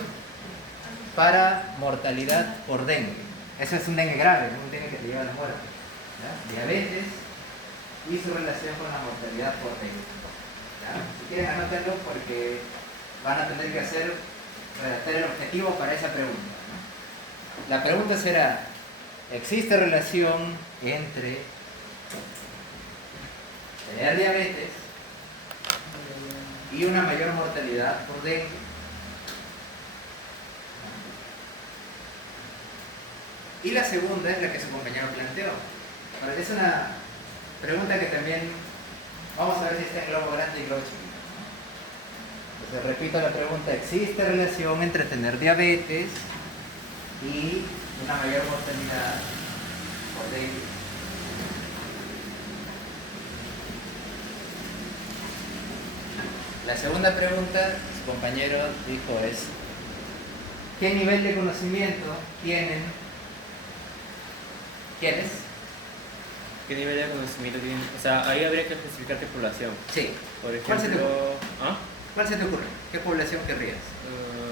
para mortalidad por dengue. Eso es un dengue grave, ¿no? Un dengue que te lleva a la muerte. ¿Ya? Diabetes y su relación con la mortalidad por dengue. ¿Ya? Si quieren anótenlo porque van a tener que redactar el objetivo para esa pregunta, ¿no? La pregunta será, ¿existe relación entre tener diabetes y una mayor mortalidad por dengue. Y la segunda es la que su compañero planteó. Ahora, es una pregunta que también vamos a ver si está en globo grande y globo chiquito. Entonces, repito la pregunta: ¿existe relación entre tener diabetes y una mayor mortalidad por dengue? La segunda pregunta, su compañero dijo, es: ¿qué nivel de conocimiento tienen? ¿Quiénes? ¿Qué nivel de conocimiento tienen? O sea, ahí habría que especificar qué población. Sí. Por ¿Cuál se te ejemplo... ocurre? ¿Ah? ¿Cuál se te ocurre? ¿Qué población querrías?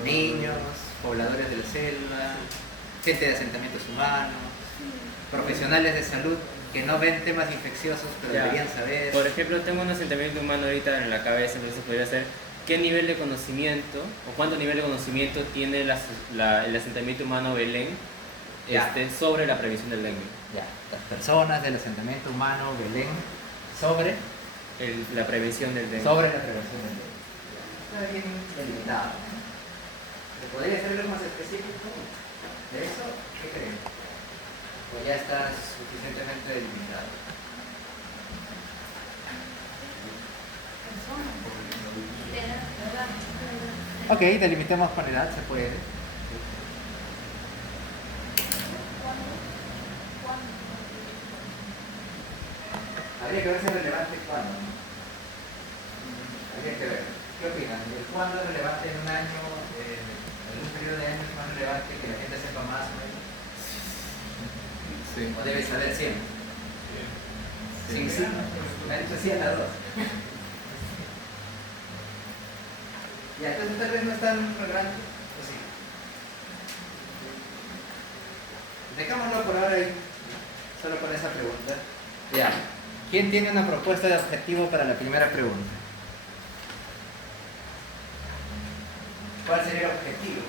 Niños, pobladores de la selva, gente de asentamientos humanos, profesionales de salud que no ven temas infecciosos pero Ya. deberían saber. Por ejemplo, tengo un asentamiento humano ahorita en la cabeza, entonces podría ser qué nivel de conocimiento o cuánto nivel de conocimiento tiene el asentamiento humano Belén Ya. sobre la prevención del dengue. Ya, las personas del asentamiento humano Belén sobre La prevención del dengue. la prevención del dengue. Está bien delimitado. ¿Se podría ser algo más específico de eso? ¿Qué creen? ¿O ya está suficientemente delimitado? Ok, delimitemos con edad, se puede. Habría que ver si es relevante cuándo, ¿no? Habría que ver. ¿Qué opinan? ¿El cuándo es relevante en un año? ¿En un periodo de años es más relevante que la gente sepa más o menos? Sí. ¿O debe saber siempre? Sí, sí. Me ha dicho sí a las dos. Ya, entonces tal vez no es tan relevante. ¿O sí? Dejámoslo por ahora ahí. Solo con esa pregunta. Ya. ¿Quién tiene una propuesta de objetivo para la primera pregunta? ¿Cuál sería el objetivo?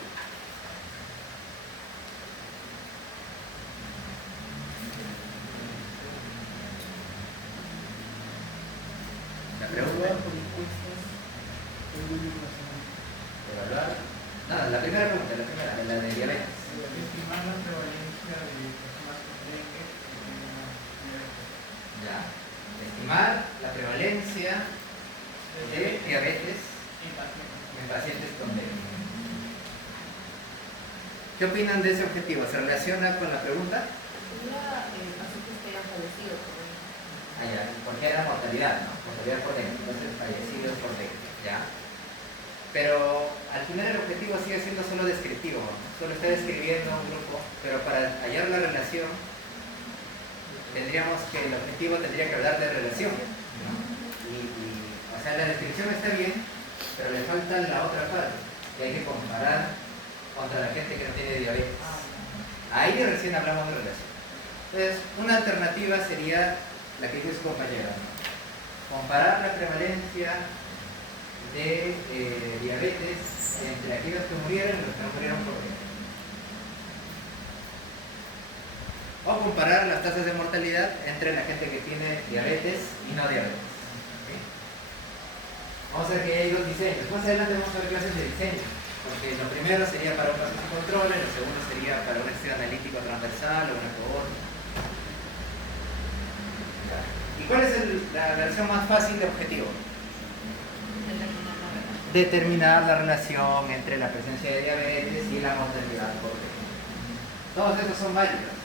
La pregunta. Evaluar. No, la primera pregunta, la de diabetes. Estimar la prevalencia de personas con dengue Ya. Estimar la prevalencia de diabetes en pacientes con dengue. ¿Qué opinan de ese objetivo? ¿Se relaciona con la pregunta? pacientes que hayan fallecido por dengue. Ah, ya, porque era mortalidad, ¿no? Mortalidad por dengue, entonces fallecidos por dengue, ¿ya? Pero al final el objetivo sigue siendo solo descriptivo, ¿no? Solo está describiendo un grupo, pero para hallar la relación tendríamos que, el objetivo tendría que hablar de relación, ¿no? O sea, la descripción está bien, pero le falta la otra parte, que hay que comparar contra la gente que no tiene diabetes. Ahí recién hablamos de relación. Entonces, una alternativa sería la que dice su compañero, ¿no? Comparar la prevalencia de diabetes entre aquellos que murieron y los que no murieron por dengue. O comparar las tasas de mortalidad entre la gente que tiene diabetes y no diabetes. ¿Sí? Vamos a ver que hay dos diseños. Más adelante vamos a ver clases de diseño, porque lo primero sería para un proceso de control, y lo segundo sería para un estudio analítico transversal o una cohorte. ¿Y cuál es la versión más fácil de objetivo? Determinar la relación entre la presencia de diabetes y la mortalidad por dengue. Todos estos son válidos.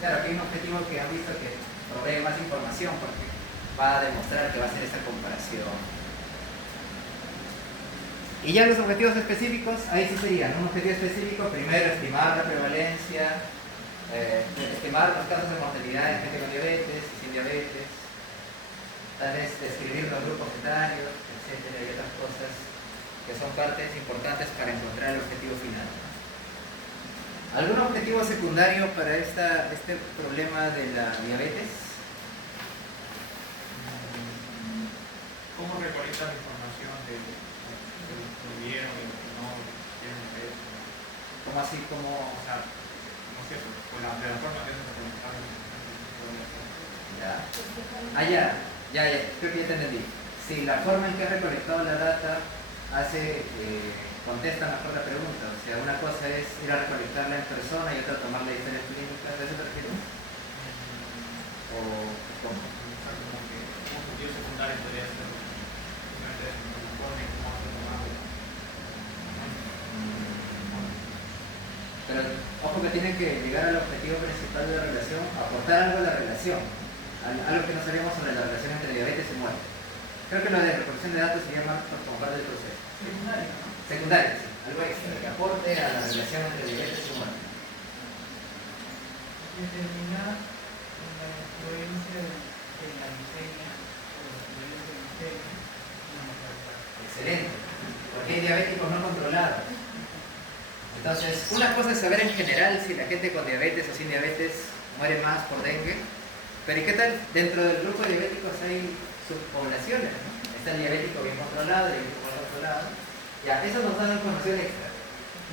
Claro, aquí hay un objetivo que han visto que provee más información porque va a demostrar que va a hacer esa comparación. Y ya los objetivos específicos, ahí sí serían un objetivo específico: primero, estimar la prevalencia, estimar los casos de mortalidad en gente con diabetes y sin diabetes, tal vez describir los grupos etarios, etcétera, y otras cosas que son partes importantes para encontrar el objetivo final. ¿Algún objetivo secundario para este problema de la diabetes? ¿Cómo recolectan información de lo que vivieron y lo que no tienen que ver? ¿Cómo así como...? O sea, no sé, pues de la forma que se recolectaron. Ya. Ah, ya, creo que ya te entendí. si la forma en que has recolectado la data contesta mejor la pregunta. O sea, una cosa es ir a recolectarla en persona y otra tomar la historia clínica. ¿A eso te refieres? ¿O cómo? Como que un objetivo secundario podría ser simplemente la forma en cómo se tomado. Pero ojo que tiene que llegar al objetivo principal de la relación, aportar algo a la relación, algo que no sabíamos sobre la relación entre diabetes y muerte. Creo que lo de recolección de datos se llama como parte del proceso. Secundario, ¿no? Secundario, sí, algo extra, que aporte a la relación entre diabetes y muerte. Determinar la influencia de la glicemia o los niveles de glicemia en la mortalidad. Excelente, porque hay diabéticos no controlados. Entonces, una cosa es saber en general si la gente con diabetes o sin diabetes muere más por dengue, pero ¿y qué tal? Dentro del grupo de diabéticos hay subpoblaciones, ¿no? Está el diabético bien controlado, el diabético mal controlado. Ya, eso nos da información extra,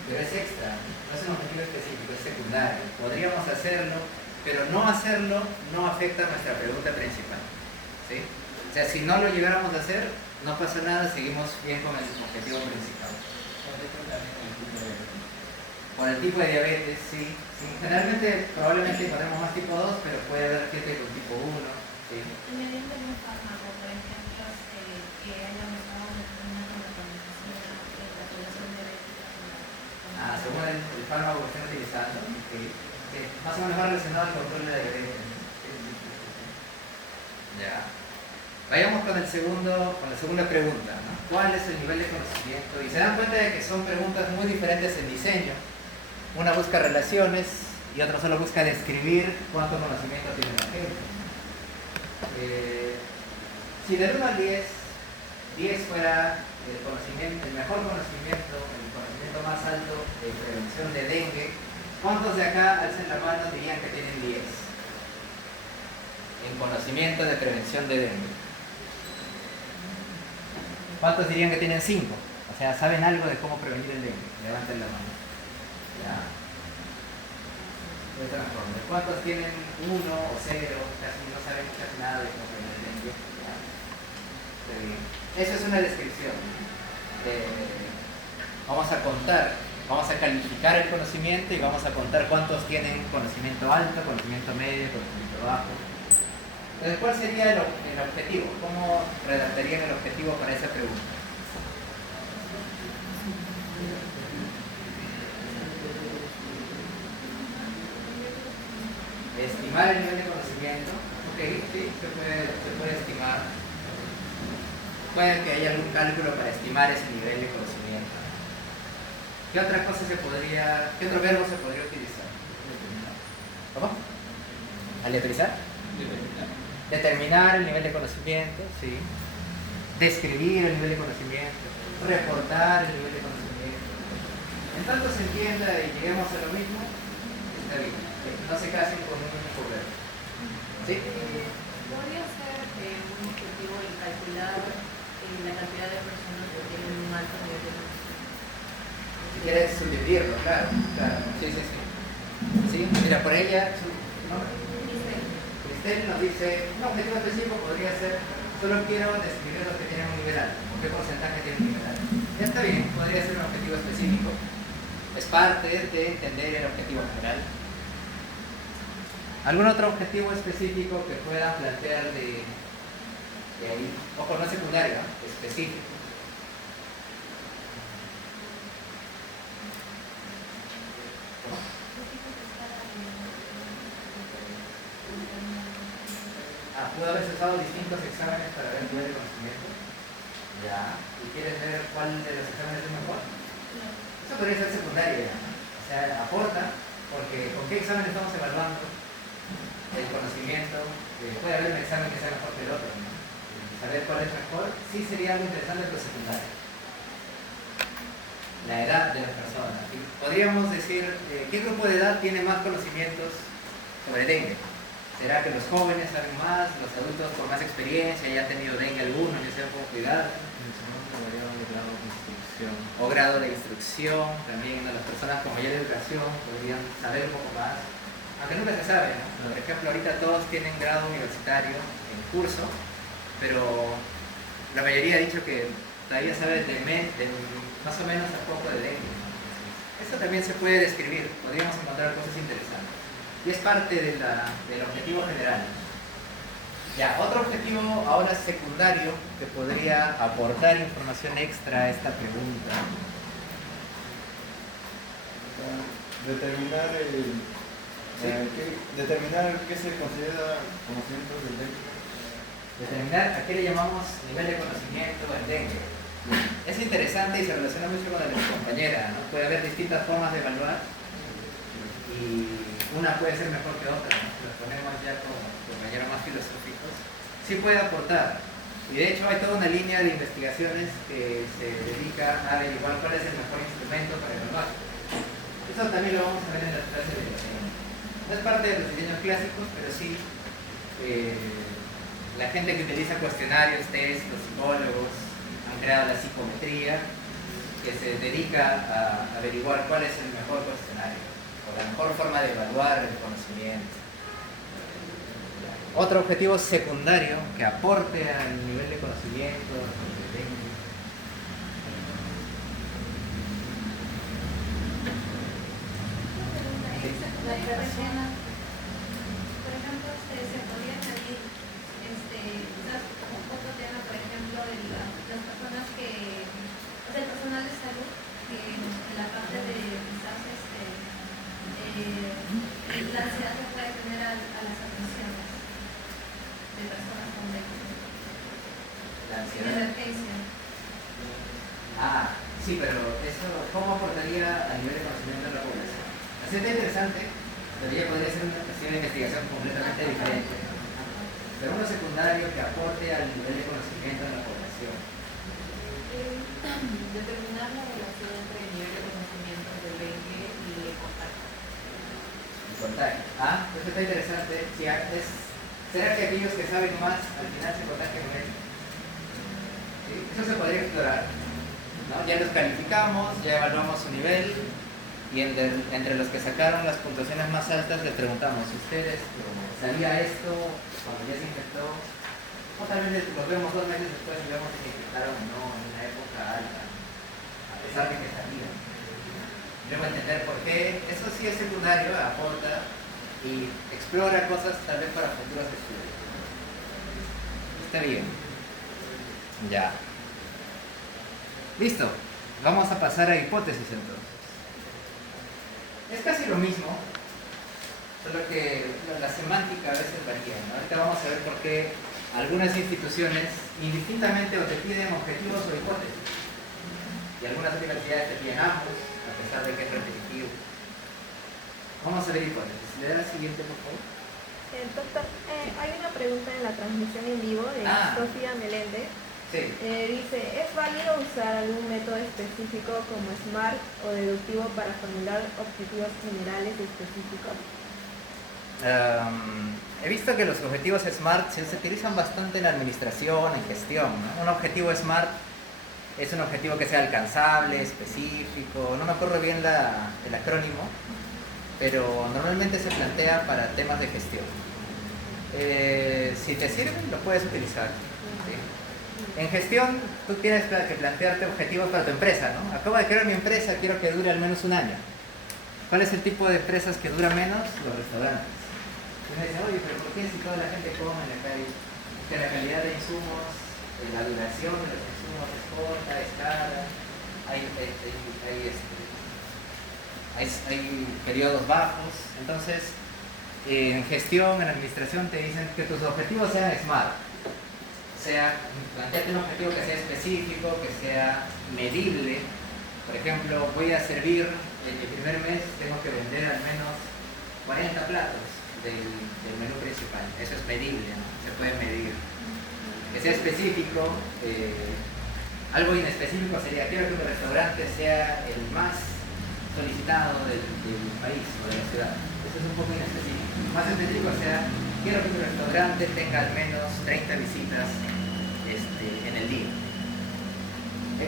pero es extra, no es un objetivo específico, es secundario. Podríamos hacerlo, pero no hacerlo no afecta a nuestra pregunta principal, ¿sí? O sea, si no lo llegáramos a hacer, no pasa nada, seguimos bien con el objetivo principal. Por el tipo de diabetes, sí. Generalmente, probablemente encontremos más tipo 2, pero puede haber gente con tipo 1. ¿Sí? Mediante un fármaco, por ejemplo, que haya mejorado una contaminación en la población diabética. Según el fármaco que estén utilizando, que más o menos va relacionado al control de la diabetes. Ya. Vayamos con la segunda pregunta, ¿no? ¿Cuál es el nivel de conocimiento? Y se dan cuenta de que son preguntas muy diferentes en diseño. Una busca relaciones y otra solo busca describir cuánto conocimiento tiene la gente. Si del 1 al 10, 10 fuera el mejor conocimiento, el conocimiento más alto de prevención de dengue, ¿cuántos de acá alcen la mano dirían que tienen 10? En conocimiento de prevención de dengue. ¿Cuántos dirían que tienen 5? O sea, saben algo de cómo prevenir el dengue. Levanten la mano. Ya. De otra forma, ¿cuántos tienen 1 o 0? Casi no saben casi nada de cómo prevenir el dengue. Ya. Está bien. Eso es una descripción. Vamos a contar, vamos a calificar el conocimiento y vamos a contar cuántos tienen conocimiento alto, conocimiento medio, conocimiento bajo. Entonces, ¿cuál sería el objetivo? ¿Cómo redactarían el objetivo para esa pregunta? Estimar el nivel de conocimiento. Ok, sí, se puede estimar. Puede que haya algún cálculo para estimar ese nivel de conocimiento. ¿Qué otra cosa qué otro verbo se podría utilizar? ¿Cómo? ¿Aleatorizar? Determinar el nivel de conocimiento, sí. Describir el nivel de conocimiento. Reportar el nivel de conocimiento. En tanto se entienda y lleguemos a lo mismo, está bien. No se casen con un único verbo. ¿Sí? ¿Podría ser un objetivo el calcular la cantidad de personas que tienen un alto nivel de conocimiento? Si quieres subdividirlo, claro. Sí. Sí, mira, por ella, Cristel nos dice, un objetivo específico podría ser, solo quiero describir los que tienen un nivel alto, o qué porcentaje tienen un nivel alto. Ya está bien, podría ser un objetivo específico. Es parte de entender el objetivo general. ¿Algún otro objetivo específico que puedan plantear de ahí? Ojo, no secundario, específico. Pudo haberse usado distintos exámenes para ver el nivel de conocimiento. Ya. ¿Y quieres ver cuál de los exámenes es mejor? Eso podría ser secundario ya. O sea, aporta, porque ¿con qué examen estamos evaluando el conocimiento? Puede haber un examen que sea mejor que el otro, ¿no? Saber cuál es mejor, sí sería algo interesante, pero secundario. La edad de las personas. Podríamos decir, ¿qué grupo de edad tiene más conocimientos sobre dengue? ¿Será que los jóvenes saben más, los adultos con más experiencia, ya han tenido dengue alguno, ya saben cómo cuidar? O grado de instrucción, también las personas con mayor educación podrían saber un poco más. Aunque nunca se sabe, ¿no? Por ejemplo, ahorita todos tienen grado universitario en curso, pero la mayoría ha dicho que todavía sabe más o menos a poco de dengue. Esto también se puede describir, podríamos encontrar cosas interesantes. Y es parte del objetivo general. Ya, otro objetivo ahora secundario que podría aportar información extra a esta pregunta. Determinar determinar qué se considera conocimiento del dengue. Determinar a qué le llamamos nivel de conocimiento en dengue. Es interesante y se relaciona mucho con la de mi compañera, ¿no? Puede haber distintas formas de evaluar y una puede ser mejor que otra, ¿no? Si los ponemos ya como compañeros más filosóficos, sí puede aportar. Y de hecho hay toda una línea de investigaciones que se dedica a averiguar cuál es el mejor instrumento para evaluar. Eso también lo vamos a ver en las clases de diseño. No es parte de los diseños clásicos, pero sí la gente que utiliza cuestionarios, test, los psicólogos han creado la psicometría que se dedica a averiguar cuál es el mejor cuestionario o la mejor forma de evaluar el conocimiento. Otro objetivo secundario que aporte al nivel de conocimiento, La persona, por ejemplo, se podría añadir quizás otro tema, por ejemplo, las personas que, o sea, el personal de salud, que en la parte de quizás la ansiedad que puede tener a las atenciones de personas con dengue. la ansiedad. Emergencia. Ah, sí, pero eso, ¿cómo aportaría a nivel de conocimiento de la población? Así está interesante, pero ya podría ser una cuestión de investigación completamente diferente. Pero uno secundario que aporte al nivel de conocimiento de la población. Determinar la relación entre el nivel de conocimiento del dengue y el contagio. El contagio. Ah, esto está interesante. Si ¿será que aquellos que saben más al final se contagian con él? ¿Sí? Eso se podría explorar, ¿no? Ya los calificamos, ya evaluamos su nivel y entre los que sacaron las puntuaciones más altas les preguntamos, ¿ustedes sabía esto cuando ya se infectó? O tal vez los vemos 2 meses después y vemos si se infectaron o no en una época alta, a pesar de que sabían. Luego entender por qué, eso sí es secundario, aporta y explora cosas tal vez para futuros estudios. Está bien. Ya. Listo. Vamos a pasar a hipótesis entonces. Es casi lo mismo, solo que la semántica a veces varía, ¿no? Ahorita vamos a ver por qué algunas instituciones indistintamente o te piden objetivos o hipótesis. Y algunas universidades te piden ambos, a pesar de que es repetitivo. Vamos a ver hipótesis. ¿Le da la siguiente, por favor? Doctor, hay una pregunta en la transmisión en vivo de Sofía Meléndez. Sí. Dice, ¿es válido usar algún método específico como SMART o deductivo para formular objetivos generales y específicos? He visto que los objetivos SMART se utilizan bastante en administración, en gestión, ¿no? Un objetivo SMART es un objetivo que sea alcanzable, específico, no me acuerdo bien el acrónimo, pero normalmente se plantea para temas de gestión. Si te sirven, lo puedes utilizar. ¿Sí? En gestión, tú tienes que plantearte objetivos para tu empresa, ¿no? Acabo de crear mi empresa, quiero que dure al menos un año. ¿Cuál es el tipo de empresas que dura menos? Los restaurantes. Y uno dice, oye, pero ¿por qué si toda la gente come en la calle? Que la calidad de insumos, la duración de los insumos es corta, es cara, hay periodos bajos. Entonces, en gestión, en administración, te dicen que tus objetivos sean SMART. Planteate un objetivo que sea específico, que sea medible. Por ejemplo, voy a servir, en mi primer mes tengo que vender al menos 40 platos del menú principal. Eso es medible, ¿no? Se puede medir. Que sea específico, algo inespecífico sería, quiero que mi restaurante sea el más solicitado del país o de la ciudad. Eso es un poco inespecífico. Más específico sea, quiero que mi restaurante tenga al menos 30 visitas en el día.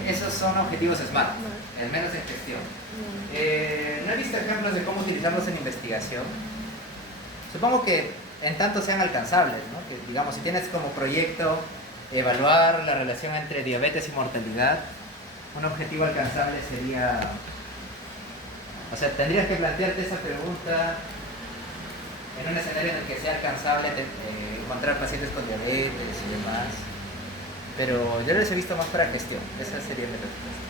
Esos son objetivos SMART, al menos en gestión. No he visto ejemplos de cómo utilizarlos en investigación. Supongo que en tanto sean alcanzables, ¿no? Que, digamos, si tienes como proyecto evaluar la relación entre diabetes y mortalidad, un objetivo alcanzable sería, o sea, tendrías que plantearte esa pregunta en un escenario en el que sea alcanzable encontrar pacientes con diabetes y demás, pero yo les he visto más para gestión. Esa sería mi respuesta.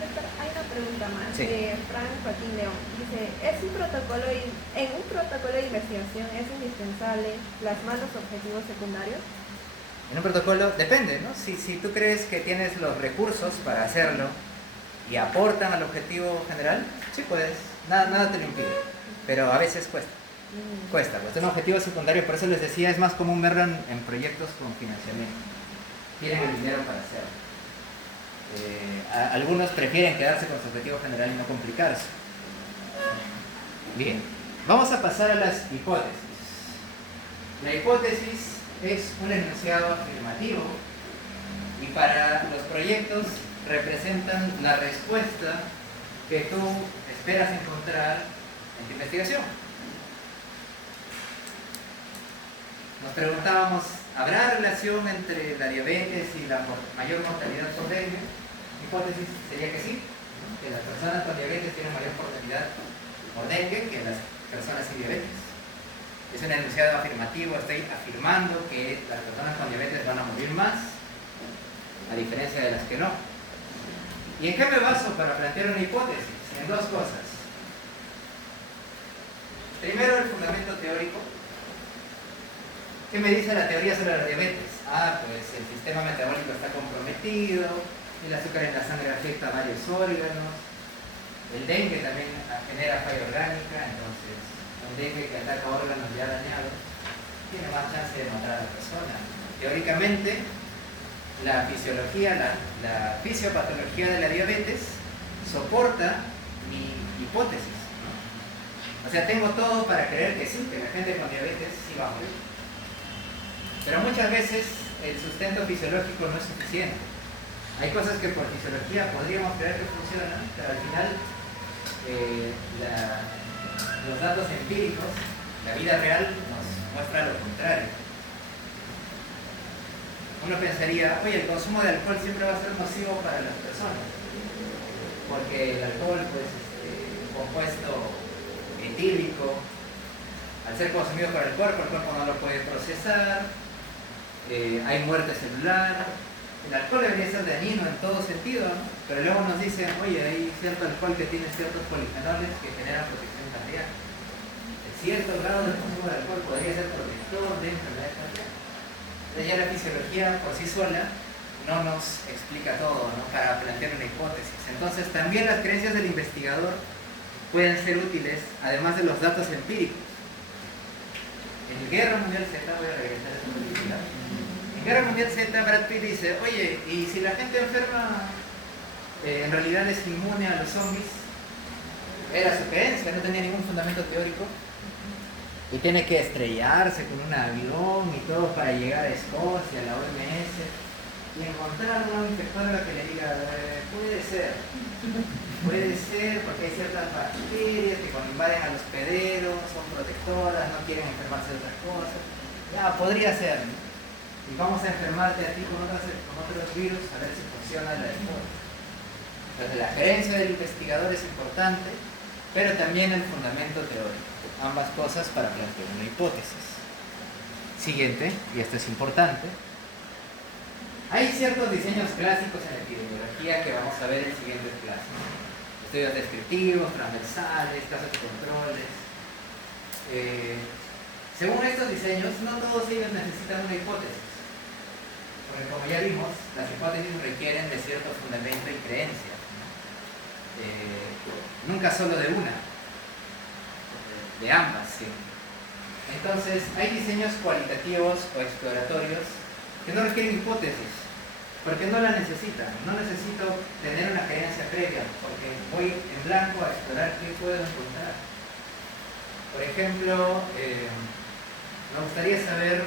Doctor, hay una pregunta más. Sí. Frank Joaquín León dice, ¿en un protocolo de investigación es indispensable plasmar los objetivos secundarios? En un protocolo depende, ¿no? Si tú crees que tienes los recursos para hacerlo y aportan al objetivo general, sí puedes, nada te lo impide, pero a veces cuesta. Cuesta, pues un objetivo secundario, por eso les decía, es más común verlo en proyectos con financiamiento. Tienen el dinero para hacerlo. Algunos prefieren quedarse con su objetivo general y no complicarse. Bien, vamos a pasar a las hipótesis. La hipótesis es un enunciado afirmativo y para los proyectos representan la respuesta que tú esperas encontrar en tu investigación. Nos preguntábamos, ¿habrá relación entre la diabetes y la mayor mortalidad por dengue? La hipótesis sería que sí, ¿no? Que las personas con diabetes tienen mayor mortalidad por dengue que las personas sin diabetes. Es un enunciado afirmativo, estoy afirmando que las personas con diabetes van a morir más, a diferencia de las que no. ¿Y en qué me baso para plantear una hipótesis? En dos cosas. Primero, el fundamento teórico. ¿Qué me dice la teoría sobre la diabetes? Pues el sistema metabólico está comprometido, el azúcar en la sangre afecta a varios órganos, el dengue también genera falla orgánica, entonces un dengue que ataca órganos ya dañados tiene más chance de matar a la persona. Teóricamente, la fisiología, la fisiopatología de la diabetes soporta mi hipótesis, ¿no? O sea, tengo todo para creer que sí, que la gente con diabetes sí va a morir. Pero muchas veces el sustento fisiológico no es suficiente. Hay cosas que por fisiología podríamos creer que funcionan, pero al final los datos empíricos, la vida real nos muestra lo contrario. Uno pensaría, oye, el consumo de alcohol siempre va a ser nocivo para las personas, porque el alcohol, pues, compuesto etílico, al ser consumido por el cuerpo no lo puede procesar, hay muerte celular, el alcohol debería ser dañino en todo sentido, ¿no? Pero luego nos dicen, oye, hay cierto alcohol que tiene ciertos polifenoles que generan protección cardíaca. El cierto grado de consumo de alcohol podría ser protector de enfermedades cardíacas. Entonces ya la fisiología por sí sola no nos explica todo, ¿no? Para plantear una hipótesis. Entonces también las creencias del investigador pueden ser útiles, además de los datos empíricos. En Guerra Mundial Z, voy a regresar a esa película. En Guerra Mundial Z, Brad Pitt dice, oye, ¿y si la gente enferma en realidad es inmune a los zombies? Era su creencia, no tenía ningún fundamento teórico. Y tiene que estrellarse con un avión y todo para llegar a Escocia, a la OMS, y encontrar una infectóloga que le diga, puede ser porque hay ciertas bacterias que cuando invaden al hospedero son protectoras, no quieren enfermarse de otras cosas. Ya, podría ser, ¿no? Y vamos a enfermarte a ti con otros virus a ver si funciona la hipótesis. Entonces la creencia del investigador es importante, pero también el fundamento teórico. Ambas cosas para plantear una hipótesis. Siguiente, y esto es importante. Hay ciertos diseños clásicos en la epidemiología que vamos a ver en siguientes clases. Estudios descriptivos, transversales, casos de controles. Según estos diseños, no todos ellos necesitan una hipótesis. Porque como ya vimos, las hipótesis requieren de cierto fundamento y creencia. Nunca solo de una, de ambas, sí. Entonces, hay diseños cualitativos o exploratorios que no requieren hipótesis, porque no la necesitan. No necesito tener una creencia previa, porque voy en blanco a explorar qué puedo encontrar. Por ejemplo, me gustaría saber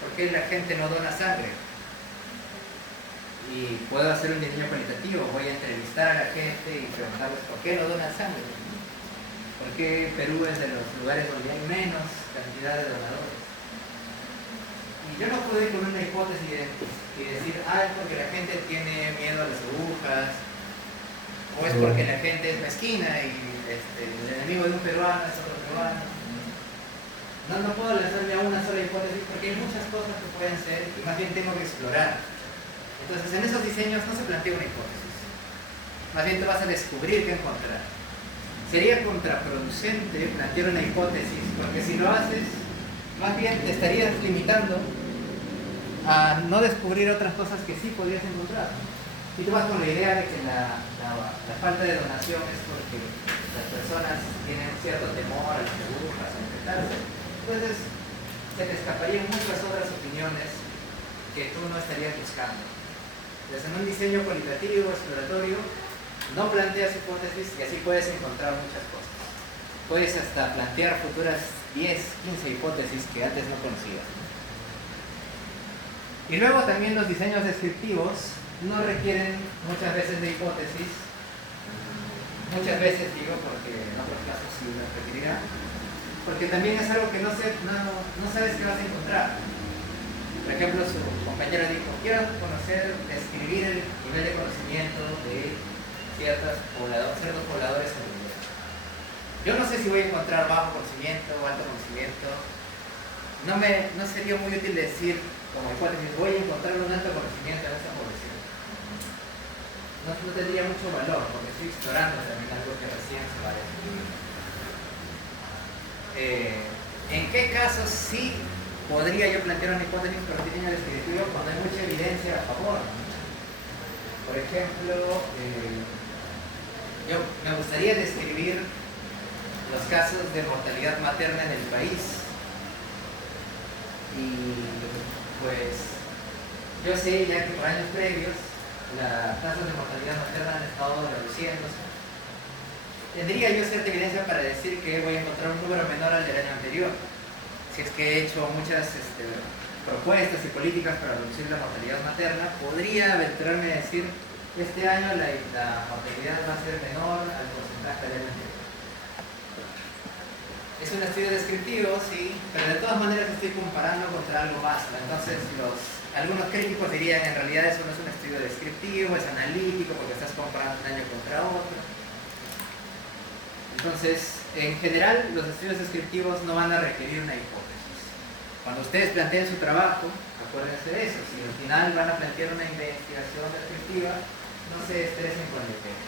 por qué la gente no dona sangre. Y puedo hacer un diseño cualitativo, voy a entrevistar a la gente y preguntarles por qué no donan sangre. ¿Por qué Perú es de los lugares donde hay menos cantidad de donadores? Y yo no puedo ir con una hipótesis y decir, es porque la gente tiene miedo a las agujas, o es porque la gente es mezquina y el enemigo de un peruano es otro peruano. No puedo lanzarme a una sola hipótesis porque hay muchas cosas que pueden ser y más bien tengo que explorar. Entonces en esos diseños no se plantea una hipótesis. Más bien tú vas a descubrir qué encontrar. Sería contraproducente plantear una hipótesis porque si lo haces, más bien te estarías limitando a no descubrir otras cosas que sí podrías encontrar. Si tú vas con la idea de que la falta de donación es porque las personas tienen cierto temor a las agujas, a infectarse, entonces se te escaparían muchas otras opiniones que tú no estarías buscando. Entonces en un diseño cualitativo, exploratorio, no planteas hipótesis y así puedes encontrar muchas cosas. Puedes hasta plantear futuras 10, 15 hipótesis que antes no conocías. Y luego también los diseños descriptivos no requieren muchas veces de hipótesis. Muchas veces digo porque en otros casos sí las requerirá. Porque también es algo que no sabes qué vas a encontrar. Por ejemplo, su compañera dijo, quiero conocer, describir el nivel de conocimiento de ciertos pobladores en el mundo. Yo no sé si voy a encontrar bajo conocimiento o alto conocimiento. No sería muy útil decir, como hipótesis, voy a encontrar un alto conocimiento en esta población. No tendría mucho valor, porque estoy explorando también algo que recién se va a descubrir. ¿En qué casos sí podría yo plantear una hipótesis por diseño descriptivo cuando hay mucha evidencia a favor? Por ejemplo, yo me gustaría describir los casos de mortalidad materna en el país. Y pues yo sé ya que por años previos las tasas de mortalidad materna han estado reduciéndose. Tendría yo cierta evidencia para decir que voy a encontrar un número menor al del año anterior. Si es que he hecho muchas propuestas y políticas para reducir la mortalidad materna, podría aventurarme a decir que este año la mortalidad va a ser menor al porcentaje del año anterior. Es un estudio descriptivo, sí, pero de todas maneras estoy comparando contra algo más. Entonces algunos críticos dirían en realidad eso no es un estudio descriptivo, es analítico porque estás comparando un año contra otro. Entonces, en general, los estudios descriptivos no van a requerir una hipótesis. Cuando ustedes planteen su trabajo, acuérdense de eso. Si al final van a plantear una investigación descriptiva, no se estresen con el tema.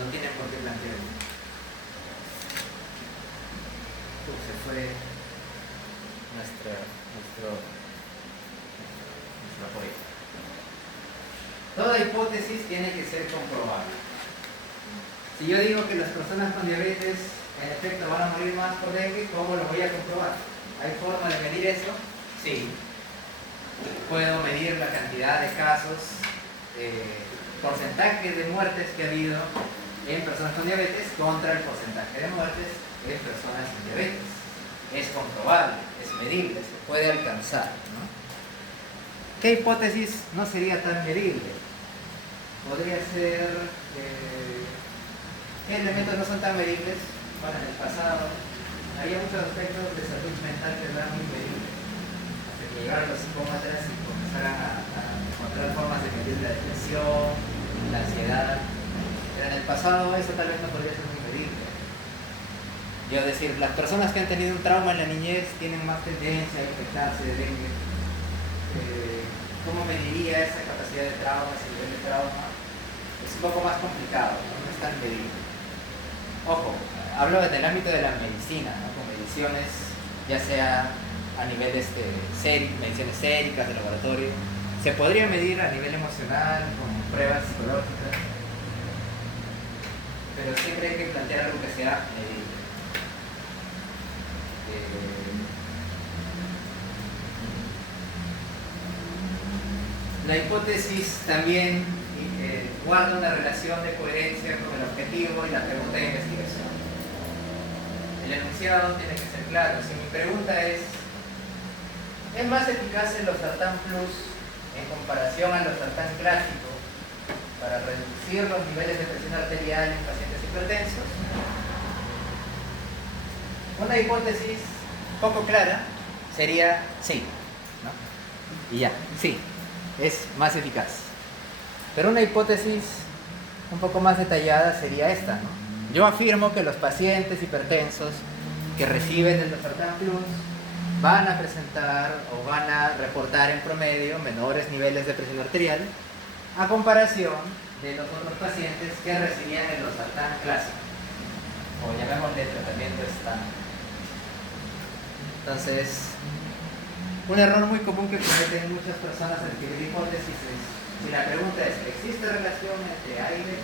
No tienen por qué plantearlo. Se fue nuestro apoyo. Toda hipótesis tiene que ser comprobable. Si yo digo que las personas con diabetes en efecto van a morir más por dengue, ¿cómo lo voy a comprobar? ¿Hay forma de medir eso? Sí. Puedo medir la cantidad de casos, porcentaje de muertes que ha habido en personas con diabetes contra el porcentaje de muertes en personas sin diabetes. Es comprobable, es medible, se puede alcanzar, ¿no? ¿Qué hipótesis no sería tan medible? Podría ser... ¿qué elementos no son tan medibles? Bueno, en el pasado había muchos aspectos de salud mental que eran muy medibles. Hasta que llegaron los psicómetras y comenzaron a encontrar formas de medir la depresión, la ansiedad. Pero en el pasado eso tal vez no podría ser muy medible. Yo decir, las personas que han tenido un trauma en la niñez tienen más tendencia a infectarse de dengue. ¿Cómo mediría esa capacidad de trauma, ese nivel de trauma? Es un poco más complicado, no es tan medible. Ojo, hablo del ámbito de la medicina, ¿no? Con mediciones, ya sea a nivel mediciones séricas de laboratorio. Se podría medir a nivel emocional, con pruebas psicológicas, pero siempre hay que plantear algo que sea medible. La hipótesis también guarda una relación de coherencia con el objetivo y la pregunta de investigación. El enunciado tiene que ser claro. Si mi pregunta ¿es más eficaz el losartán plus en comparación al losartán clásico para reducir los niveles de presión arterial en pacientes hipertensos? Una hipótesis poco clara sería sí, ¿no? y ya, sí, es más eficaz. Pero una hipótesis un poco más detallada sería esta, ¿no? Yo afirmo que los pacientes hipertensos que reciben el Losartan Plus van a presentar o van a reportar en promedio menores niveles de presión arterial a comparación de los otros pacientes que recibían el Losartan clásico, o llamémosle tratamiento estándar. Entonces, un error muy común que cometen muchas personas al escribir hipótesis es, si la pregunta es, ¿existe relación entre aire?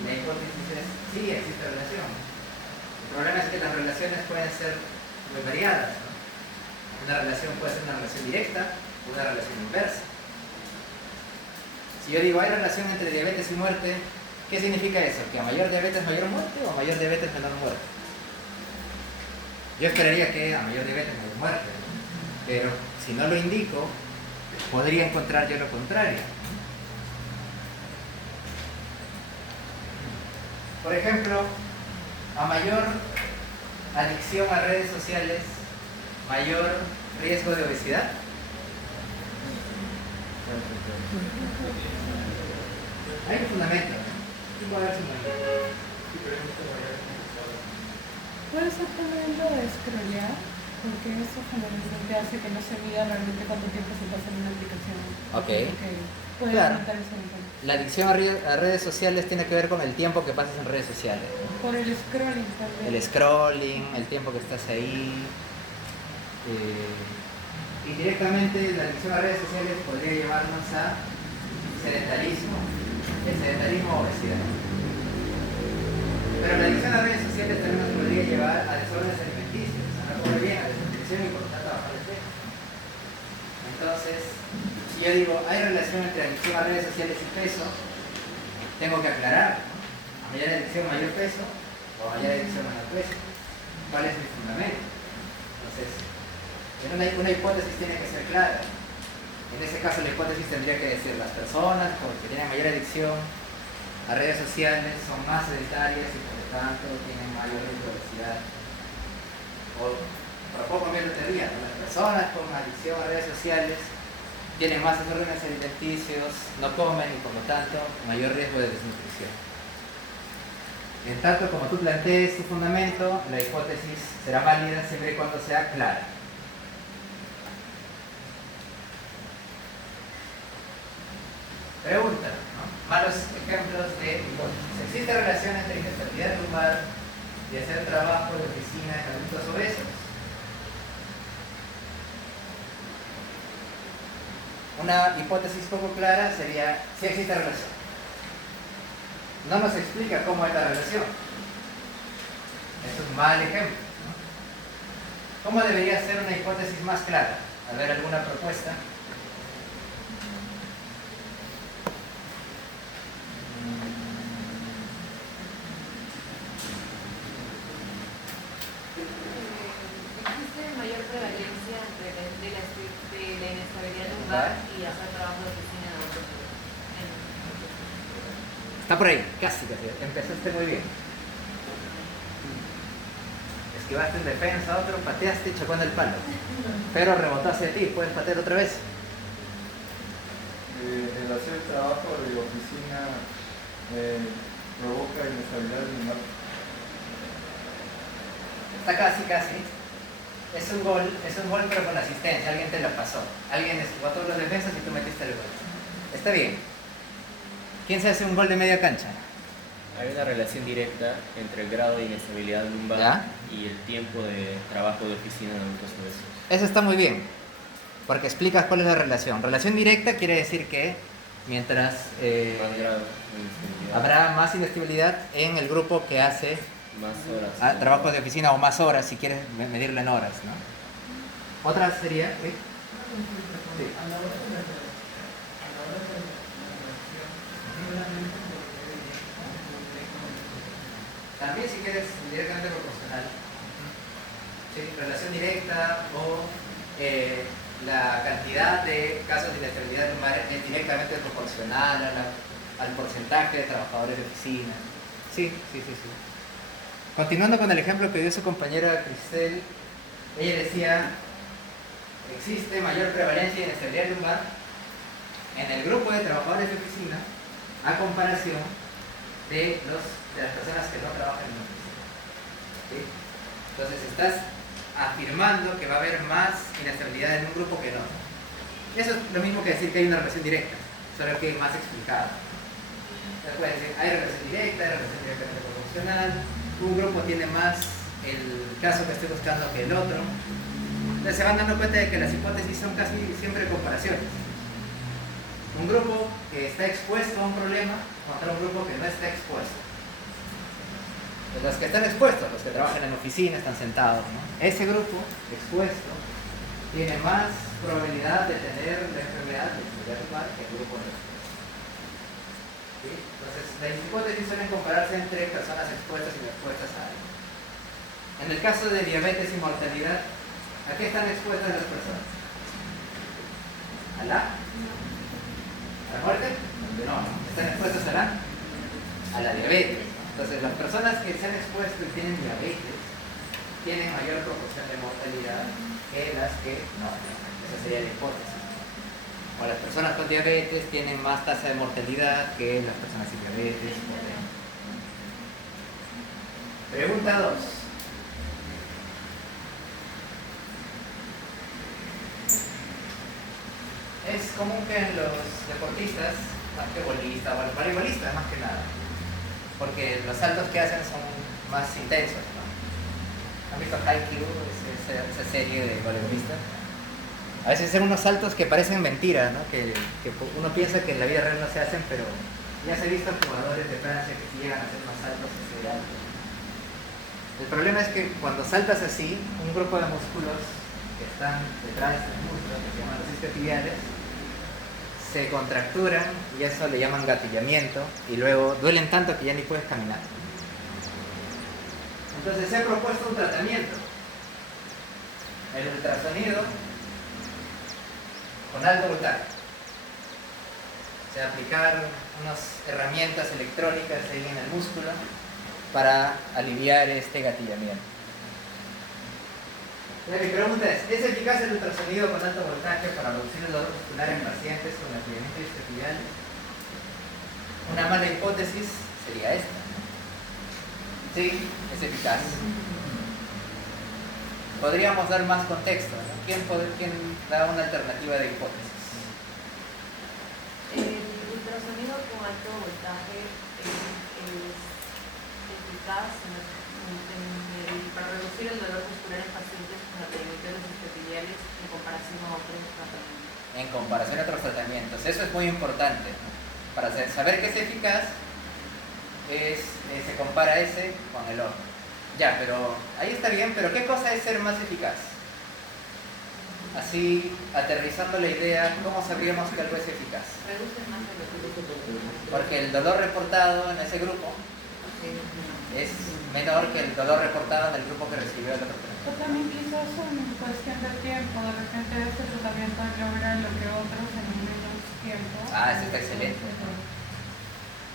La hipótesis es, sí, existe relación. El problema es que las relaciones pueden ser muy variadas, ¿no? Una relación puede ser una relación directa o una relación inversa. Si yo digo, hay relación entre diabetes y muerte, ¿qué significa eso? ¿Que a mayor diabetes mayor muerte o a mayor diabetes menor muerte? Yo esperaría que a mayor diabetes mayor muerte, ¿no? Pero si no lo indico, podría encontrar yo lo contrario. Por ejemplo, a mayor adicción a redes sociales, mayor riesgo de obesidad. Hay un fundamento, ¿no? Sí puede haber fundamento. Puede ser también lo de scrollear, porque eso generalmente hace que no se mida realmente cuánto tiempo se pasa en una aplicación. Ok. Que puede Claro. aumentar ese nivel. La adicción a redes sociales tiene que ver con el tiempo que pasas en redes sociales, ¿no? Por el scrolling también. El scrolling, el tiempo que estás ahí. Y directamente la adicción a redes sociales podría llevarnos a sedentarismo, el sedentarismo o obesidad. Pero la adicción a redes sociales también nos podría llevar a desórdenes alimenticios, a no comer bien, a desnutrición y por lo tanto a bajar de peso. Entonces, si yo digo, hay relación entre adicción a redes sociales y peso, tengo que aclarar, ¿no? A mayor adicción, mayor peso, o a mayor adicción, menor peso. ¿Cuál es mi fundamento? Entonces, una hipótesis tiene que ser clara. En ese caso, la hipótesis tendría que decir, las personas que tienen mayor adicción a redes sociales son más sedentarias y por lo tanto tienen mayor riesgo de obesidad. O, por poco cambiar la teoría, ¿no? Las personas con adicción a redes sociales tienen más desórdenes alimenticios, no comen y por lo tanto mayor riesgo de desnutrición. En tanto como tú plantees tu fundamento, la hipótesis será válida siempre y cuando sea clara. Pregunta, ¿no? Malos ejemplos de hipótesis. ¿Existe relación entre inestabilidad lumbar y hacer trabajo de oficina en adultos obesos? Una hipótesis poco clara sería si existe relación. No nos explica cómo es la relación. Es un mal ejemplo, ¿no? ¿Cómo debería ser una hipótesis más clara? A ver, ¿alguna propuesta? ¿Existe mayor prevalencia de la inestabilidad lumbar y hacer trabajo de oficina en adultos mayores? Está por ahí, casi. Empezaste muy bien. Esquivaste en defensa, otro, pateaste y chocó en el palo. Pero rebotó hacia ti, puedes patear otra vez. El hacer trabajo de oficina provoca inestabilidad lumbar. Está casi. Es un gol pero con asistencia, alguien te lo pasó. Alguien esquivó todos los defensas y tú metiste el gol. Está bien. ¿Quién se hace un gol de media cancha? Hay una relación directa entre el grado de inestabilidad lumbar ¿Ya? y el tiempo de trabajo de oficina en adultos obesos. Eso está muy bien, porque explicas cuál es la relación. Relación directa quiere decir que mientras Más grado de inestabilidad, habrá más inestabilidad en el grupo que hace más horas. trabajo de oficina o más horas, si quieres medirlo en horas, ¿no? Otra sería... ¿sí? Sí. A la hora de la relación, solamente por medio directo o directo. También si quieres directamente proporcional. Sí, relación directa o la cantidad de casos de inestabilidad lumbar es directamente proporcional al porcentaje de trabajadores de oficina. Sí. Continuando con el ejemplo que dio su compañera Cristel, ella decía, existe mayor prevalencia de inestabilidad lumbar en el grupo de trabajadores de oficina a comparación de las personas que no trabajan en oficina. ¿Sí? Entonces estás afirmando que va a haber más inestabilidad en un grupo que en otro. Eso es lo mismo que decir que hay una relación directa, solo que más explicada. Se puede decir, hay relación directa proporcional, un grupo tiene más el caso que estoy buscando que el otro. Entonces se van dando cuenta de que las hipótesis son casi siempre comparaciones. Un grupo que está expuesto a un problema contra un grupo que no está expuesto. Pues los que están expuestos, los que trabajan en oficina, están sentados, ¿no? Ese grupo expuesto tiene más probabilidad de tener la enfermedad de inestabilidad lumbar que el grupo no expuesto. ¿Sí? Entonces, las hipótesis suelen compararse entre personas expuestas y no expuestas a algo. En el caso de diabetes y mortalidad, ¿a qué están expuestas las personas? ¿A la muerte? No, están expuestas a la diabetes. Entonces, las personas que se han expuesto y tienen diabetes tienen mayor proporción de mortalidad que las que no. Esa sería la hipótesis. O las personas con diabetes tienen más tasa de mortalidad que las personas sin diabetes. Pregunta 2. Es común que en los deportistas, basquetbolistas o los voleibolistas más que nada, porque los saltos que hacen son más intensos, ¿no? ¿Han visto Haikyuu, esa serie de voleibolistas? A veces hacen unos saltos que parecen mentira, ¿no? Que uno piensa que en la vida real no se hacen, pero ya se ha visto jugadores de Francia que sí llegan a hacer unos saltos así de alto. El problema es que cuando saltas así, un grupo de músculos que están detrás del músculo, que se llaman los isquiotibiales, se contracturan y eso le llaman gatillamiento y luego duelen tanto que ya ni puedes caminar. Entonces se ha propuesto un tratamiento, el ultrasonido con alto voltaje. O sea, aplicar unas herramientas electrónicas ahí en el músculo para aliviar este gatillamiento. Mi pregunta es eficaz el ultrasonido con alto voltaje para reducir el dolor muscular en pacientes con gatillamiento isquiotibial? Una mala hipótesis sería esta, ¿no? Sí, es eficaz. Podríamos dar más contexto, ¿no? ¿Quién da una alternativa de hipótesis? El ultrasonido con alto voltaje es eficaz para reducir el dolor muscular en pacientes con gatillamientos isquiotibiales en comparación a otros tratamientos. En comparación a otros tratamientos. Eso es muy importante, ¿no? Para saber que es eficaz, se compara ese con el otro. Ya, pero ahí está bien, pero ¿qué cosa es ser más eficaz? Así, aterrizando la idea, ¿cómo sabríamos que algo es eficaz? Reduce más el dolor. Porque el dolor reportado en ese grupo es menor que el dolor reportado en el grupo que recibió el otro tratamiento. O también quizás en cuestión de tiempo, de repente este tratamiento logra lo que otros en menos tiempo. Ah, eso está excelente, ¿no?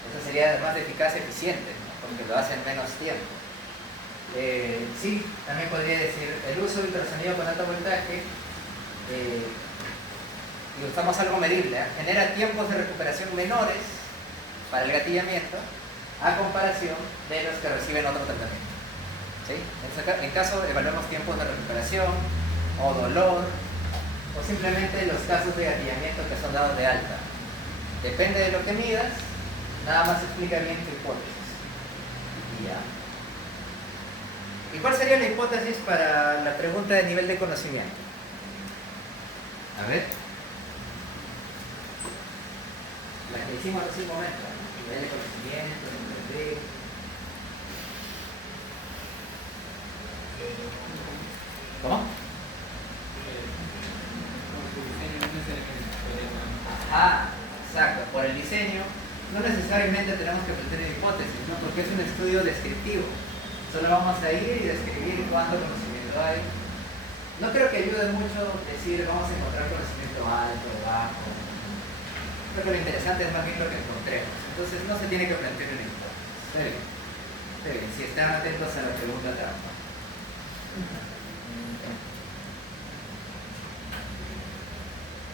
Eso sería más eficaz y eficiente, ¿no? Porque lo hace en menos tiempo. Sí, también podría decir, el uso de ultrasonido con alto voltaje, y usamos algo medible, genera tiempos de recuperación menores para el gatillamiento a comparación de los que reciben otro tratamiento. ¿Sí? En caso, evaluamos tiempos de recuperación o dolor o simplemente los casos de gatillamiento que son dados de alta. Depende de lo que midas, nada más explica bien tu hipótesis. Y ya. ¿Y cuál sería la hipótesis para la pregunta de nivel de conocimiento? A ver. La que hicimos hace un momento, ¿no? Nivel de conocimiento, entender. ¿Cómo? Ajá, exacto. Por el diseño, no necesariamente tenemos que plantear hipótesis, ¿no? Porque es un estudio descriptivo. Solo vamos a ir y describir cuánto conocimiento hay. No creo que ayude mucho decir vamos a encontrar conocimiento alto o bajo. Creo que lo interesante es más bien lo que encontremos. Entonces no se tiene que plantear una hipótesis. Está bien. Está bien. Si están atentos a la pregunta trampa.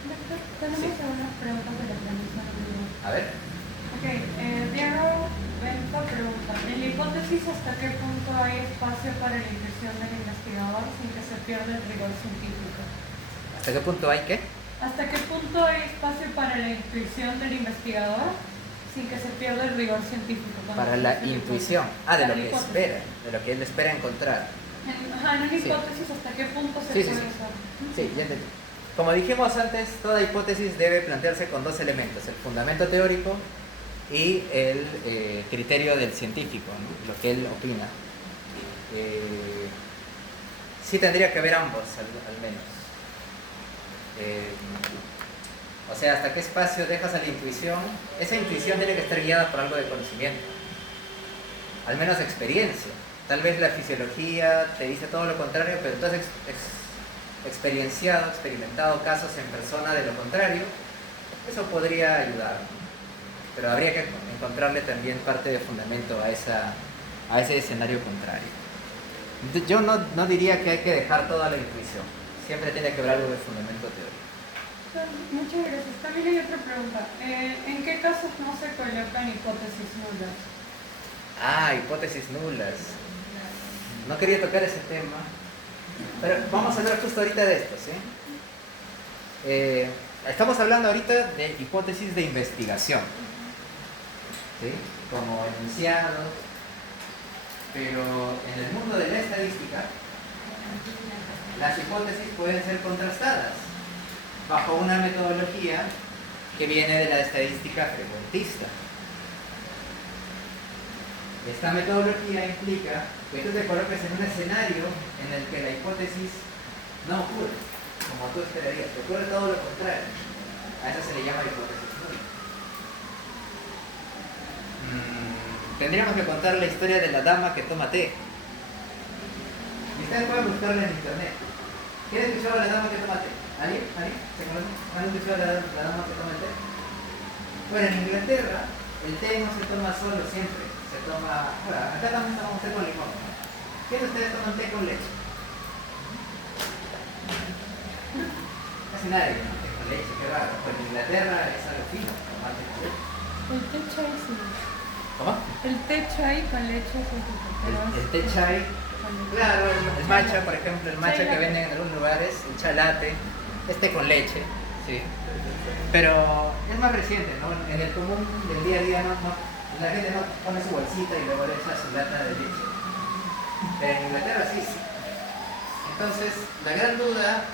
Tenemos Sí. algunas preguntas de la transmisión en vivo. A ver. Ok, Diego Benza pregunta, en la hipótesis, ¿hasta qué punto hay espacio para la intuición del investigador sin que se pierda el rigor científico? ¿Hasta qué punto hay qué? ¿Hasta qué punto hay espacio para la intuición del investigador sin que se pierda el rigor científico? Para la intuición. Ah, de Para lo la que hipótesis. espera, de lo que él espera encontrar. Ajá, en una Sí. hipótesis, ¿hasta qué punto se Sí, sí, puede sí. usar? Sí, ya entendí. Como dijimos antes, toda hipótesis debe plantearse con dos elementos, el fundamento teórico y el criterio del científico, ¿no? Lo que él opina. Sí tendría que haber ambos, al menos. O sea, hasta qué espacio dejas a la intuición. Esa intuición tiene que estar guiada por algo de conocimiento, al menos experiencia. Tal vez la fisiología te dice todo lo contrario, pero tú has experienciado, experimentado casos en persona de lo contrario. Eso podría ayudar, ¿no? Pero habría que encontrarle también parte de fundamento a ese escenario contrario. Yo no diría que hay que dejar toda la intuición. Siempre tiene que haber algo de fundamento teórico. Muchas gracias. También hay otra pregunta. ¿En qué casos no se colocan hipótesis nulas? Ah, hipótesis nulas. No quería tocar ese tema, pero vamos a hablar justo ahorita de esto, ¿sí? Estamos hablando ahorita de hipótesis de investigación, ¿sí? Como enunciados, pero en el mundo de la estadística, las hipótesis pueden ser contrastadas bajo una metodología que viene de la estadística frecuentista. Esta metodología implica que tú te coloques en un escenario en el que la hipótesis no ocurre, como tú esperarías, que ocurre todo lo contrario. A eso se le llama hipótesis nula. Tendríamos que contar la historia de la dama que toma té. Y ustedes pueden buscarla en internet. ¿Quién ha escuchado a la dama que toma té? ¿Alguien? ¿Alguien? ¿Se conoce? ¿Han escuchado a la dama que toma el té? Bueno, en Inglaterra el té no se toma solo siempre. Se toma, bueno, acá también tomamos té con limón, ¿no? ¿Quién de ustedes toman té con leche? Casi nadie, ¿no? Té con leche, qué raro. Pero en Inglaterra es algo fino tomar té con leche. El té chai sí. ¿Cómo? El té chai con leche es un poco, pero El té chai, claro, el matcha, por ejemplo, el matcha que venden en algunos lugares, el chai latte, es té con leche, sí. Pero es más reciente, ¿no? En el común del día a día la gente no pone su bolsita y luego le echa su lata de leche. Pero en Inglaterra sí. Entonces, la gran duda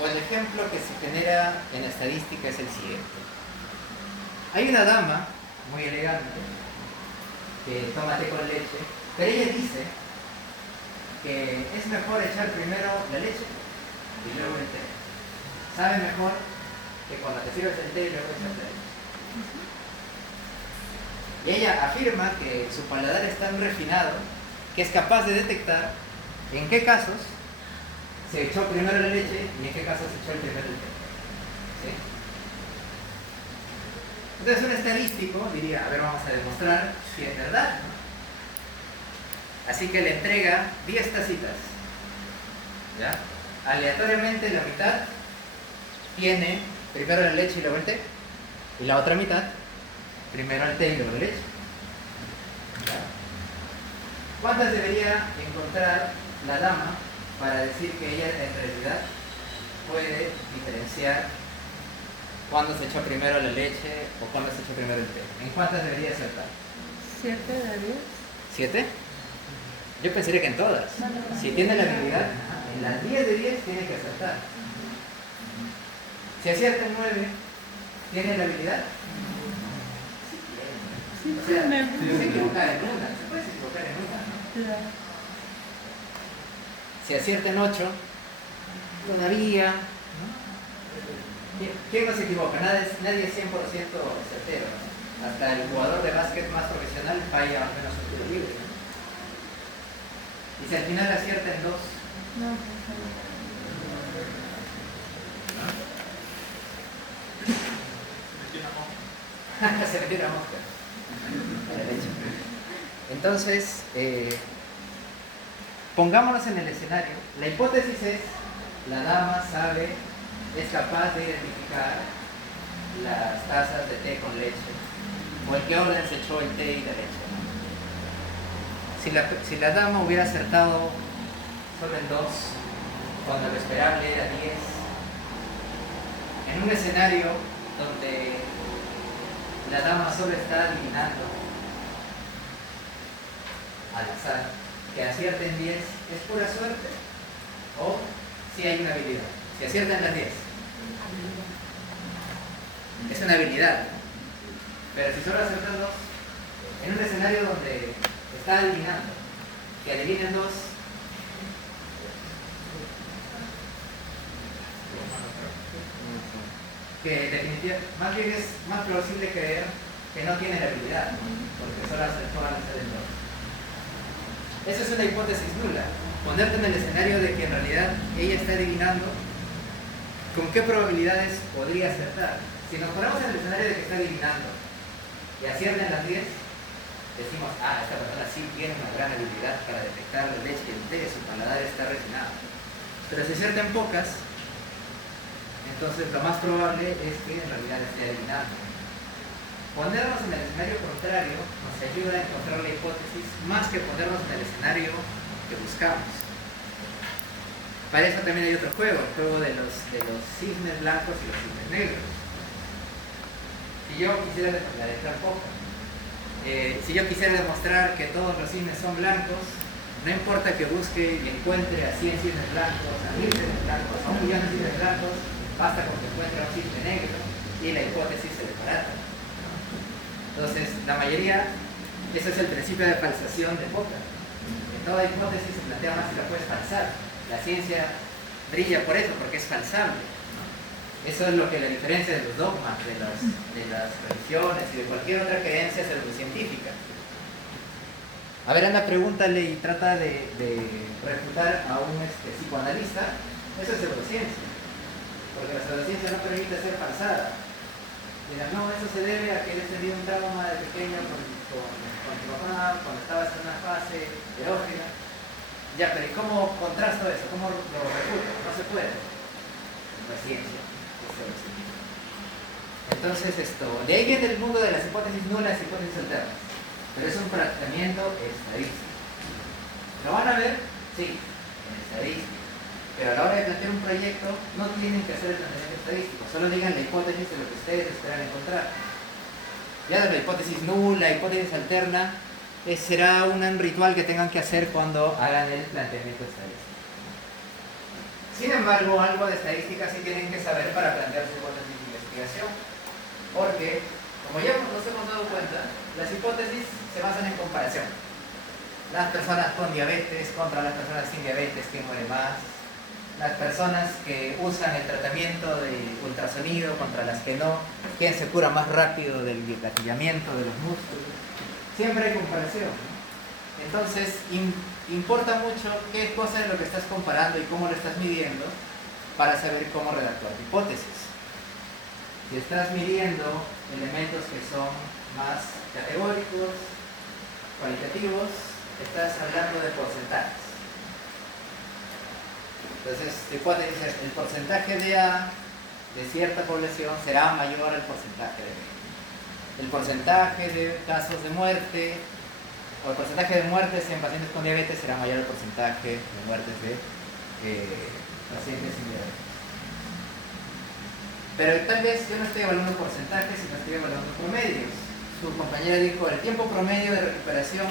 o el ejemplo que se genera en la estadística es el siguiente. Hay una dama muy elegante que toma té con leche, pero ella dice que es mejor echar primero la leche y luego el té. Sabe mejor que cuando te sirves el té y luego echas la leche. Y ella afirma que su paladar es tan refinado que es capaz de detectar en qué casos se echó primero la leche y en qué casos se echó el primero el té. ¿Sí? Entonces un estadístico diría, a ver, vamos a demostrar si es verdad, ¿no? Así que le entrega 10 tacitas, ¿ya? Aleatoriamente la mitad tiene primero la leche y luego el té, y la otra mitad primero el té y luego la leche. ¿Ya? ¿Cuántas debería encontrar la dama para decir que ella en realidad puede diferenciar cuándo se echó primero la leche o cuándo se echó primero el té? ¿En cuántas debería acertar? 7 de 10. ¿7? Yo pensaría que en todas. Si tiene la habilidad, en las 10 de 10 tiene que acertar. Si acierta en 9, ¿tiene la habilidad? O sea, se puede equivocar en una, ¿no? Claro. Si acierta en 8, todavía, ¿no? ¿Quién no se equivoca? Nadie es 100% certero, ¿no? Hasta el jugador de básquet más profesional falla al menos un tiro libre, ¿no? Y si al final acierta en 2, No, pues se metió una mosca a la leche. Entonces, pongámonos en el escenario. La hipótesis es, la dama sabe es capaz de identificar las tazas de té con leche o en qué orden se echó el té y la leche, ¿no? Si la dama hubiera acertado solo en 2, cuando lo esperable era 10, en un escenario donde la dama solo está adivinando al azar, que acierten 10, ¿es pura suerte? ¿O si hay una habilidad? Si aciertan las 10, es una habilidad. Pero si solo aciertan 2, en un escenario donde está adivinando, que adivinen 2, que definitivamente, más bien es más plausible creer que no tiene la habilidad, ¿no? Porque solo acertó al hacer el 2. Esa es una hipótesis nula. Ponerte en el escenario de que en realidad ella está adivinando, ¿con qué probabilidades podría acertar? Si nos ponemos en el escenario de que está adivinando y aciertan las 10, decimos, esta persona sí tiene una gran habilidad para detectar la leche y el té, su paladar está refinado. Pero si aciertan pocas, entonces lo más probable es que en realidad esté adivinando. Ponernos en el escenario contrario nos ayuda a encontrar la hipótesis más que ponernos en el escenario que buscamos. Para eso también hay otro juego, el juego de los cisnes blancos y los cisnes negros. Si yo quisiera si yo quisiera demostrar que todos los cisnes son blancos, no importa que busque y encuentre a 100 cisnes blancos, a 1000 cisnes blancos, a 1 millón de cisnes blancos, basta con que encuentre un cisne negro y la hipótesis se desbarata. Entonces, la mayoría, ese es el principio de falsación de Popper. En toda hipótesis se plantea más si la puedes falsar. La ciencia brilla por eso, porque es falsable. Eso es lo que la diferencia de los dogmas, de las religiones y de cualquier otra creencia pseudocientífica. A ver, Ana, pregúntale y trata de refutar a un psicoanalista. Eso es pseudociencia. Porque la pseudociencia no permite ser falsada. Dirán, no, eso se debe a que él tenía un trauma de pequeño con tu papá, cuando estabas en una fase erógena. Ya, pero ¿y cómo contrasto eso? ¿Cómo lo refuto? No se puede. No es ciencia, es pseudociencia. Entonces de ahí viene el mundo de las hipótesis nulas y hipótesis alternas. Pero es un planteamiento estadístico. ¿Lo van a ver? Sí, en estadística. Pero a la hora de plantear un proyecto no tienen que hacer el planteamiento estadístico, solo digan la hipótesis de lo que ustedes esperan encontrar. Ya de la hipótesis nula, hipótesis alterna, será un ritual que tengan que hacer cuando hagan el planteamiento estadístico. Sin embargo, algo de estadística sí tienen que saber para plantear su hipótesis de investigación, porque, como ya nos hemos dado cuenta, las hipótesis se basan en comparación. Las personas con diabetes contra las personas sin diabetes, ¿quién muere más? Las personas que usan el tratamiento de ultrasonido contra las que no, quién se cura más rápido del gatillamiento de los músculos. Siempre hay comparación, ¿no? Entonces, importa mucho qué cosa es lo que estás comparando y cómo lo estás midiendo para saber cómo redactar tu hipótesis. Si estás midiendo elementos que son más categóricos, cualitativos, estás hablando de porcentajes. Entonces, tu hipótesis es el porcentaje de A de cierta población será mayor al porcentaje de B. El porcentaje de casos de muerte o el porcentaje de muertes en pacientes con diabetes será mayor al porcentaje de muertes de pacientes sin diabetes. Pero tal vez yo no estoy evaluando porcentajes, sino estoy evaluando promedios. Su compañera dijo el tiempo promedio de recuperación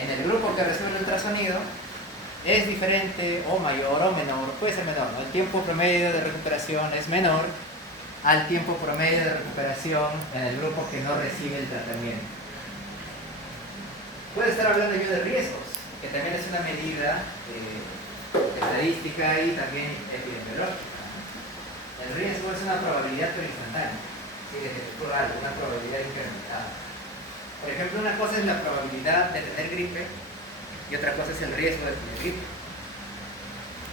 en el grupo que recibe el ultrasonido es diferente o mayor o menor, puede ser menor, ¿no? El tiempo promedio de recuperación es menor al tiempo promedio de recuperación en el grupo que no recibe el tratamiento. Puede estar hablando yo de riesgos, que también es una medida estadística y también epidemiológica. El riesgo es una probabilidad pero instantánea, ¿sí? De que ocurra algo, una probabilidad incrementada. Por ejemplo, una cosa es la probabilidad de tener gripe y otra cosa es el riesgo de tener gripe.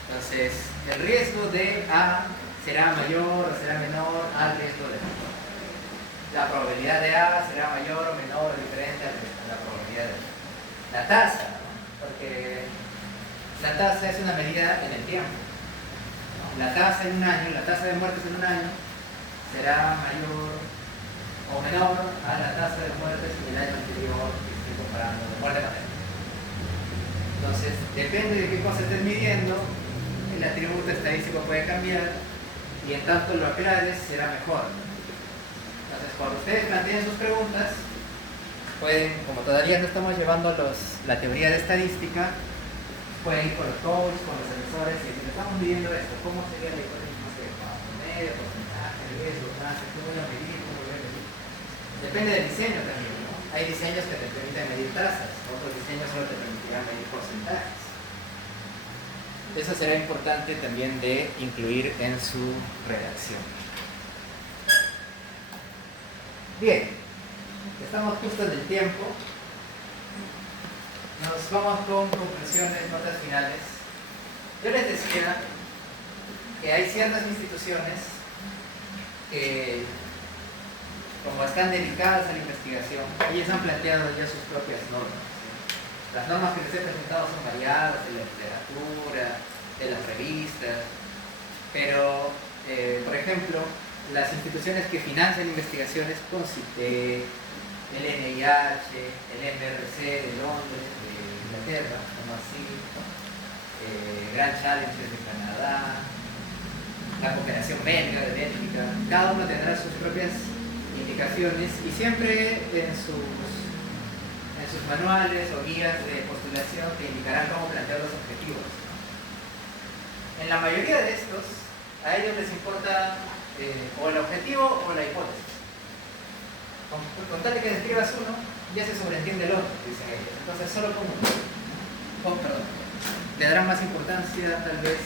Entonces, el riesgo de A será mayor o será menor al riesgo de B. La probabilidad de A será mayor o menor o diferente a la probabilidad de B. La tasa, ¿no? Porque la tasa es una medida en el tiempo, ¿no? la tasa en un año, la tasa de muertes en un año, será mayor o menor a la tasa de muertes en el año anterior que estoy comparando, de muerte materna. Entonces, depende de qué cosa estés midiendo, el atributo estadístico puede cambiar y en tanto lo aclares será mejor. Entonces, cuando ustedes planteen sus preguntas, pueden, como todavía no estamos llevando la teoría de estadística, pueden ir con los coaches, con los asesores y decir, estamos midiendo esto, ¿cómo sería la hipótesis más adecuada? Promedio, porcentaje, riesgo, tasa, ¿cómo voy a medir? ¿Cómo voy a medir? Depende del diseño también, ¿no? Hay diseños que te permiten medir tasas, otros diseños solo te permitirán medir porcentajes. Eso será importante también de incluir en su redacción. Bien, estamos justo en el tiempo. Nos vamos con conclusiones, notas finales. Yo les decía que hay ciertas instituciones que, como están dedicadas a la investigación, ellos han planteado ya sus propias normas. Las normas que les he presentado son variadas, de la literatura, de las revistas, pero, por ejemplo, las instituciones que financian investigaciones, CONCITE, el NIH, el MRC de Londres, de Inglaterra, como así, Grand Challenges de Canadá, la cooperación belga de Bélgica, cada uno tendrá sus propias indicaciones y siempre en sus manuales o guías de postulación te indicarán cómo plantear los objetivos. En la mayoría de estos, a ellos les importa o el objetivo o la hipótesis. Con tal de que describas uno, ya se sobreentiende el otro, dicen ellos. Entonces solo con uno. Le darán más importancia tal vez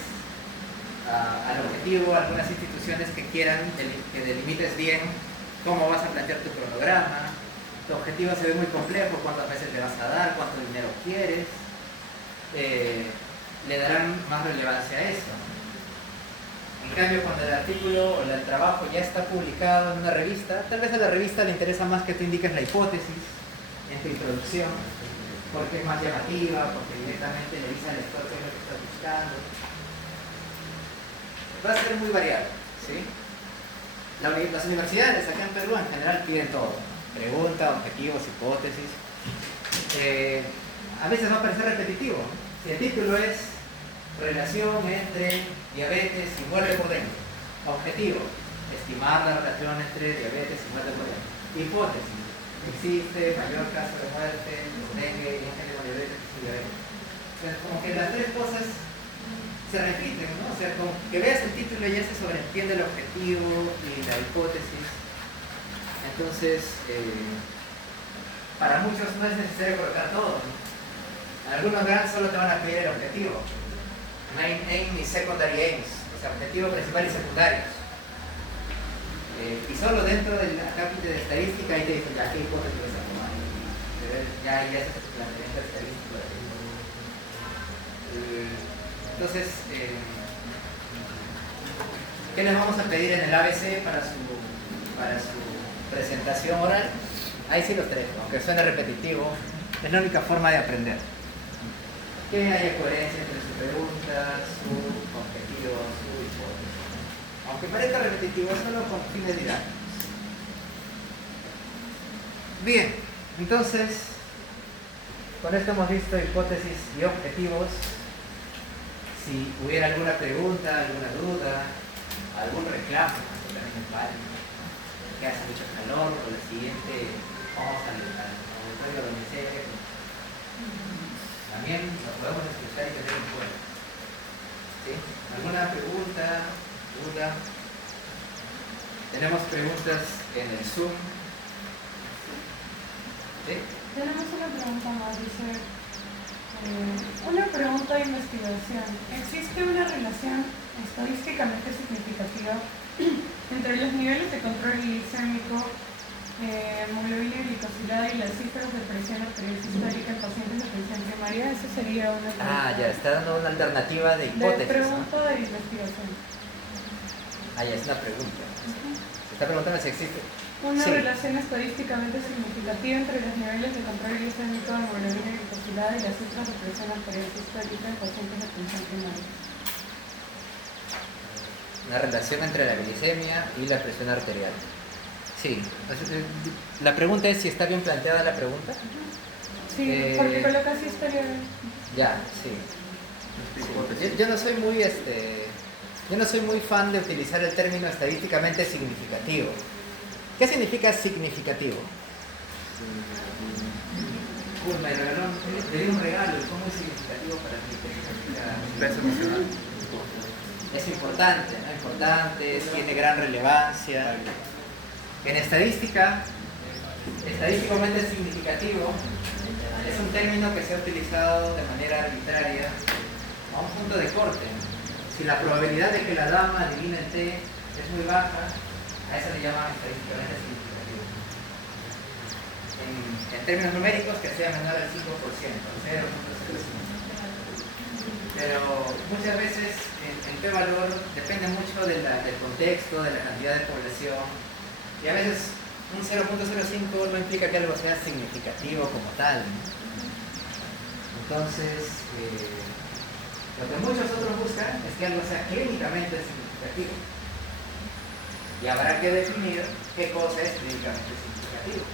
al objetivo, a algunas instituciones que quieran que delimites bien cómo vas a plantear tu cronograma. Tu objetivo se ve muy complejo, cuántas veces le vas a dar, cuánto dinero quieres. Le darán más relevancia a eso. En cambio, cuando el artículo o el trabajo ya está publicado en una revista, tal vez a la revista le interesa más que tú indiques la hipótesis en tu introducción, porque es más llamativa, porque directamente le dice al lector qué es lo que estás buscando. Va a ser muy variado, ¿sí? Las universidades acá en Perú en general piden todo. Pregunta, objetivos, hipótesis. A veces va a parecer repetitivo. Si el título es relación entre diabetes y muerte por dengue. Objetivo, estimar la relación entre diabetes y muerte por dengue. Hipótesis, existe mayor caso de muerte por dengue y gente con diabetes y sin diabetes. Entonces, como que las tres cosas se repiten, ¿no? O sea, como que veas el título y ya se sobreentiende el objetivo y la hipótesis. Entonces, para muchos no es necesario colocar todo, ¿no? Algunos grants solo te van a pedir el objetivo. Main aim y secondary aims, o sea, objetivo principal y secundarios. Y solo dentro del capítulo de estadística ahí te dicen ya qué hipótesis vas a tomar. Ya es el planteamiento estadístico. Entonces, ¿qué les vamos a pedir en el ABC para su presentación oral? Ahí sí los tres, aunque suene repetitivo, es la única forma de aprender. Que haya coherencia entre sus preguntas, su objetivo, su hipótesis. Aunque parezca repetitivo, solo con fines didácticos. Bien, entonces, con esto hemos visto hipótesis y objetivos. Si hubiera alguna pregunta, alguna duda, algún reclamo, también es válido. Que hace mucho calor, o la siguiente, vamos al auditorio donde sea. También lo podemos escuchar y tener en cuenta. ¿Sí? ¿Alguna pregunta? ¿Duda? Tenemos preguntas en el Zoom. ¿Sí? Tenemos una pregunta más, dice, una pregunta de investigación. ¿Existe una relación estadísticamente significativa entre los niveles de control glicémico, hemoglobina y glicosilada y las cifras de presión arterial sistólica en pacientes de presión primaria? Eso sería una pregunta. Ya, está dando una alternativa de hipótesis. De pregunta de investigación. Ya, es una pregunta. Se está preguntando si existe Una relación estadísticamente significativa entre los niveles de control glicémico, hemoglobina y glicosilada y las cifras de presión arterial sistólica en pacientes de presión primaria. una relación entre la glicemia y la presión arterial. Sí, la pregunta es si está bien planteada la pregunta. Sí, porque coloca así estaría bien. Ya, sí. Yo no soy muy yo no soy muy fan de utilizar el término estadísticamente significativo. ¿Qué significa significativo? Me regaló, le di un regalo. ¿Cómo es significativo para ti? Peso emocional. Es importante, ¿no? Importante, tiene gran relevancia. En estadísticamente significativo es un término que se ha utilizado de manera arbitraria a un punto de corte. Si la probabilidad de que la dama adivine el té es muy baja, a eso le llaman estadísticamente significativo. En términos numéricos, que sea menor al 5%, 0.05. Pero muchas veces el p-valor depende mucho del contexto, de la cantidad de población, y a veces un 0.05 no implica que algo sea significativo como tal, ¿no? Entonces, lo que muchos otros buscan es que algo sea clínicamente significativo. Y habrá que definir qué cosa es clínicamente significativo.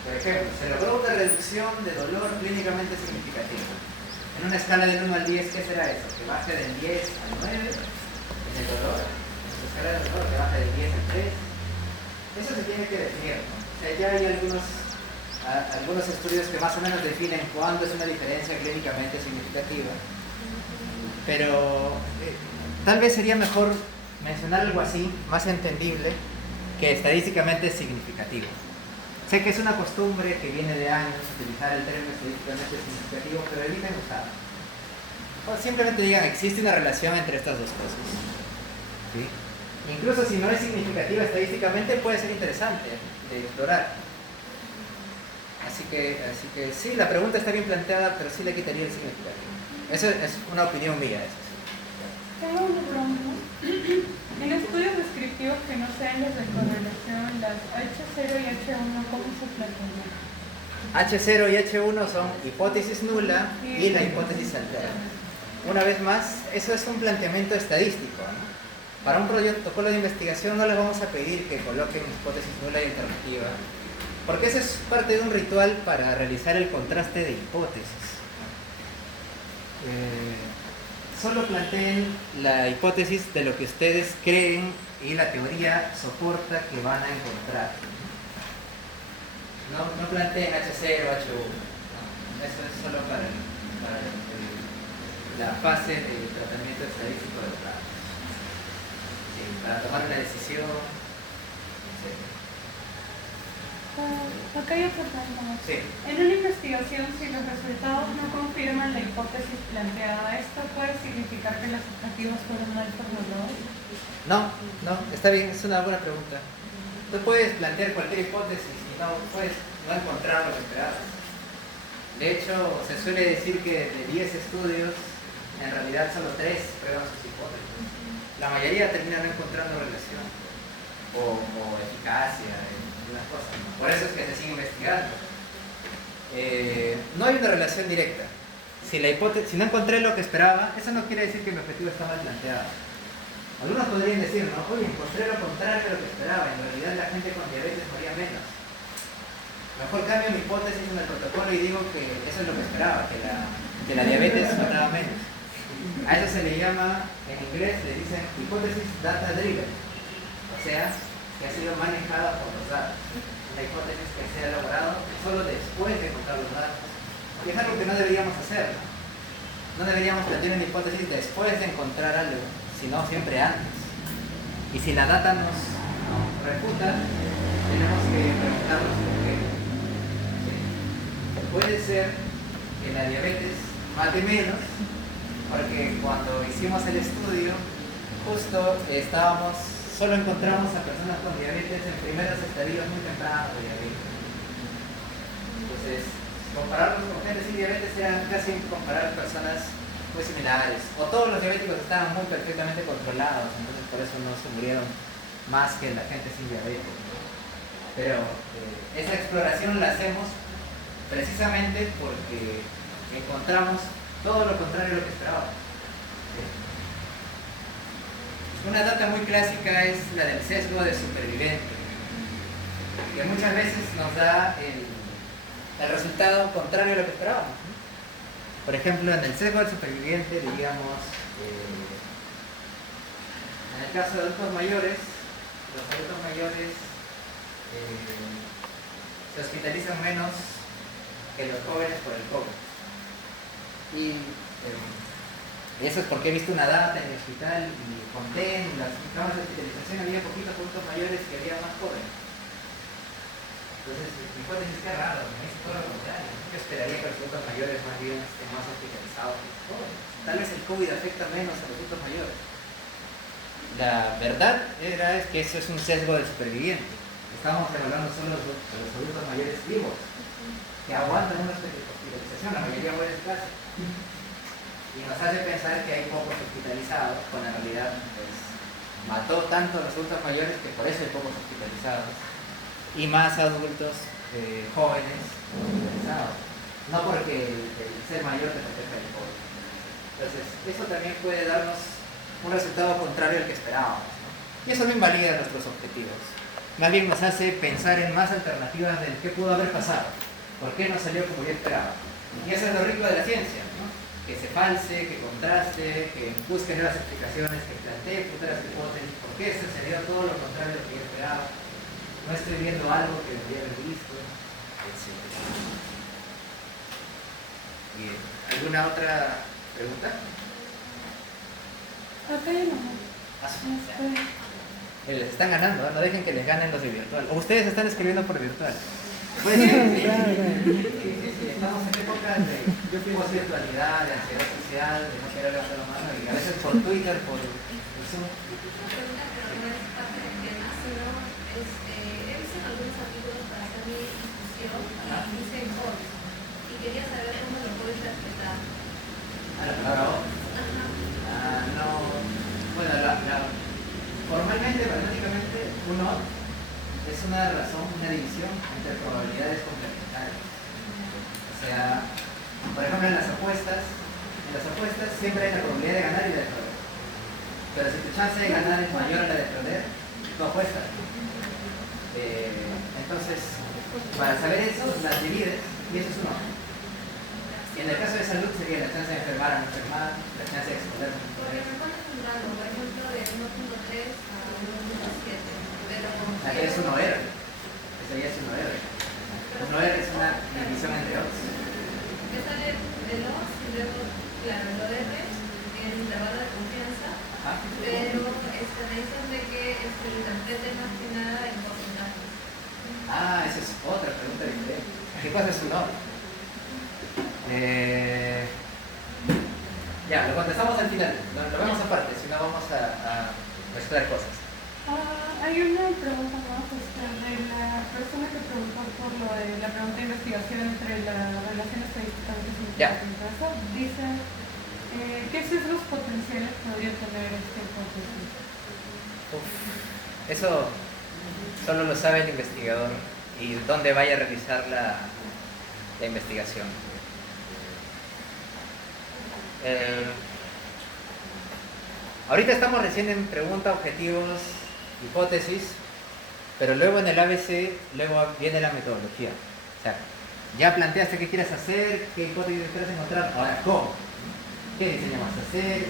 Por ejemplo, se logró una reducción de dolor clínicamente significativa. En una escala del 1 al 10, ¿qué será eso? Que baje del 10 al 9 en el dolor. En su escala de dolor, que baje del 10 al 3. Eso se tiene que definir, ¿no? O sea, ya hay algunos estudios que más o menos definen cuándo es una diferencia clínicamente significativa. Pero tal vez sería mejor mencionar algo así, más entendible, que estadísticamente significativo. Sé que es una costumbre que viene de años utilizar el término estadísticamente significativo, pero eviten usarlo. O simplemente digan, existe una relación entre estas dos cosas. ¿Sí? Incluso si no es significativa estadísticamente, puede ser interesante de explorar. Así que sí, la pregunta está bien planteada, pero sí le quitaría el significativo. Eso es una opinión mía. Eso sí. Tengo una pregunta. En estudios descriptivos que no sean los de correlación, las H0 y H1, ¿cómo se plantean? H0 y H1 son hipótesis nula y la hipótesis alterna. Una vez más, eso es un planteamiento estadístico, ¿no? Para un protocolo de investigación no les vamos a pedir que coloquen hipótesis nula y alternativa, porque eso es parte de un ritual para realizar el contraste de hipótesis. Solo planteen la hipótesis de lo que ustedes creen y la teoría soporta que van a encontrar. No planteen H0 o H1. ¿No? Eso es solo para la fase de tratamiento estadístico de datos. Sí, para tomar una decisión, etc. Acá hay otra pregunta. Sí. En una investigación, si los resultados no confirman la hipótesis planteada, ¿esto puede significar que los objetivos fueron mal formulados? No, está bien, es una buena pregunta. Tú puedes plantear cualquier hipótesis y no puedes no encontrar lo que esperabas. De hecho, se suele decir que de 10 estudios, en realidad solo 3 prueban sus hipótesis. La mayoría termina no encontrando relación o eficacia en unas cosas, ¿no? Por eso es que se sigue investigando. No hay una relación directa. Si no encontré lo que esperaba, eso no quiere decir que mi objetivo está mal planteado. Algunos podrían decir, ¿no? Oye, encontré lo contrario de lo que esperaba. En realidad la gente con diabetes moría menos. Mejor cambio mi hipótesis en el protocolo y digo que eso es lo que esperaba, que la diabetes mataba menos. A eso se le llama, en inglés le dicen hipótesis data driven. O sea, que ha sido manejada por los datos. La hipótesis que se ha elaborado solo después de encontrar los datos. Porque es algo que no deberíamos hacer, ¿no? No deberíamos plantear una hipótesis después de encontrar algo, sino siempre antes. Y si la data nos refuta, tenemos que preguntarnos por qué. ¿Sí? Puede ser que la diabetes mate menos, porque cuando hicimos el estudio, justo solo encontramos a personas con diabetes en primeros estadios muy tempranos de diabetes. Entonces, compararlos con gente sin diabetes era casi comparar personas muy similares. O todos los diabéticos estaban muy perfectamente controlados, entonces por eso no se murieron más que la gente sin diabetes, ¿no? Pero esa exploración la hacemos precisamente porque encontramos todo lo contrario a lo que esperábamos. ¿Sí? Una data muy clásica es la del sesgo de superviviente, que muchas veces nos da el resultado contrario a lo que esperábamos, ¿no? Por ejemplo, en el sesgo del superviviente, diríamos, en el caso de adultos mayores, los adultos mayores se hospitalizan menos que los jóvenes por el COVID. Y eso es porque he visto una data en el hospital y conté en las camas de hospitalización había poquitos adultos mayores que había más jóvenes. Entonces, mi hipótesis es que es raro, me dice todo lo contrario. Yo esperaría que los adultos mayores más bien estén más hospitalizados que los jóvenes. Tal vez el COVID afecta menos a los adultos mayores. La verdad es que eso es un sesgo del superviviente. Estamos evaluando solo a los adultos mayores vivos, que aguantan una hospitalización, la mayoría muere en casa. Y nos hace pensar que hay pocos hospitalizados, cuando en realidad pues, mató tanto a los adultos mayores que por eso hay pocos hospitalizados y más adultos jóvenes hospitalizados, no porque el ser mayor te proteja del COVID. Entonces, eso también puede darnos un resultado contrario al que esperábamos, ¿no? Y eso no invalida nuestros objetivos, más bien nos hace pensar en más alternativas del qué pudo haber pasado, por qué no salió como yo esperaba. Y eso es lo rico de la ciencia, ¿no? Que se false, que contraste, que busque nuevas explicaciones, que plantee futuras hipótesis, por qué se dio todo lo contrario a lo que yo esperaba, no estoy viendo algo que debería haber visto, etc. Bien. ¿Alguna otra pregunta? Ok, no. Les están ganando, ¿no? No dejen que les ganen los de virtual. O ustedes están escribiendo por virtual. Pues, estamos en épocas de, yo fuimos virtualidad, de ansiedad social, de no querer levantar la mano, y a veces por Twitter, por Zoom. Una pregunta que no es parte del tema, sino he visto en algunos artículos para hacer mi discusión y dice COVID. Y quería saber cómo lo puedo interpretar. No. Bueno, formalmente, matemáticamente, uno es una razón, una división entre probabilidades complementarias. O sea, por ejemplo, en las apuestas siempre hay la probabilidad de ganar y de perder. Pero si tu chance de ganar es mayor a la de perder, tú apuestas. Entonces, para saber eso, las divides y eso es uno. En el caso de salud sería la chance de enfermar a no enfermar, la chance de exponerse. Porque me pones un rango, por ejemplo, de 1.3 a 1.7. Pero Aquí es 1R. Eso ya es 1R. 1R es una división entre otros. me sale veloz y luego, claro, lo R en el intervalo de confianza, pero me dicen de que se interprete más que nada en porcentajes. Esa es otra pregunta diferente. ¿Qué cosa es un orden? Ya, lo contestamos al final. Lo vemos aparte, si no vamos a mezclar cosas. Hay una pregunta más de la persona que preguntó por lo de la pregunta de investigación entre la relación estadística y significativo. Dice, ¿qué sesgos potenciales podría tener este hipótesis? Eso solo lo sabe el investigador y dónde vaya a realizar la investigación. Ahorita estamos recién en pregunta, objetivos, hipótesis, pero luego en el ABC, luego viene la metodología. O sea, ya planteaste qué quieres hacer, qué hipótesis quieres encontrar, ahora cómo, qué diseño vas a hacer,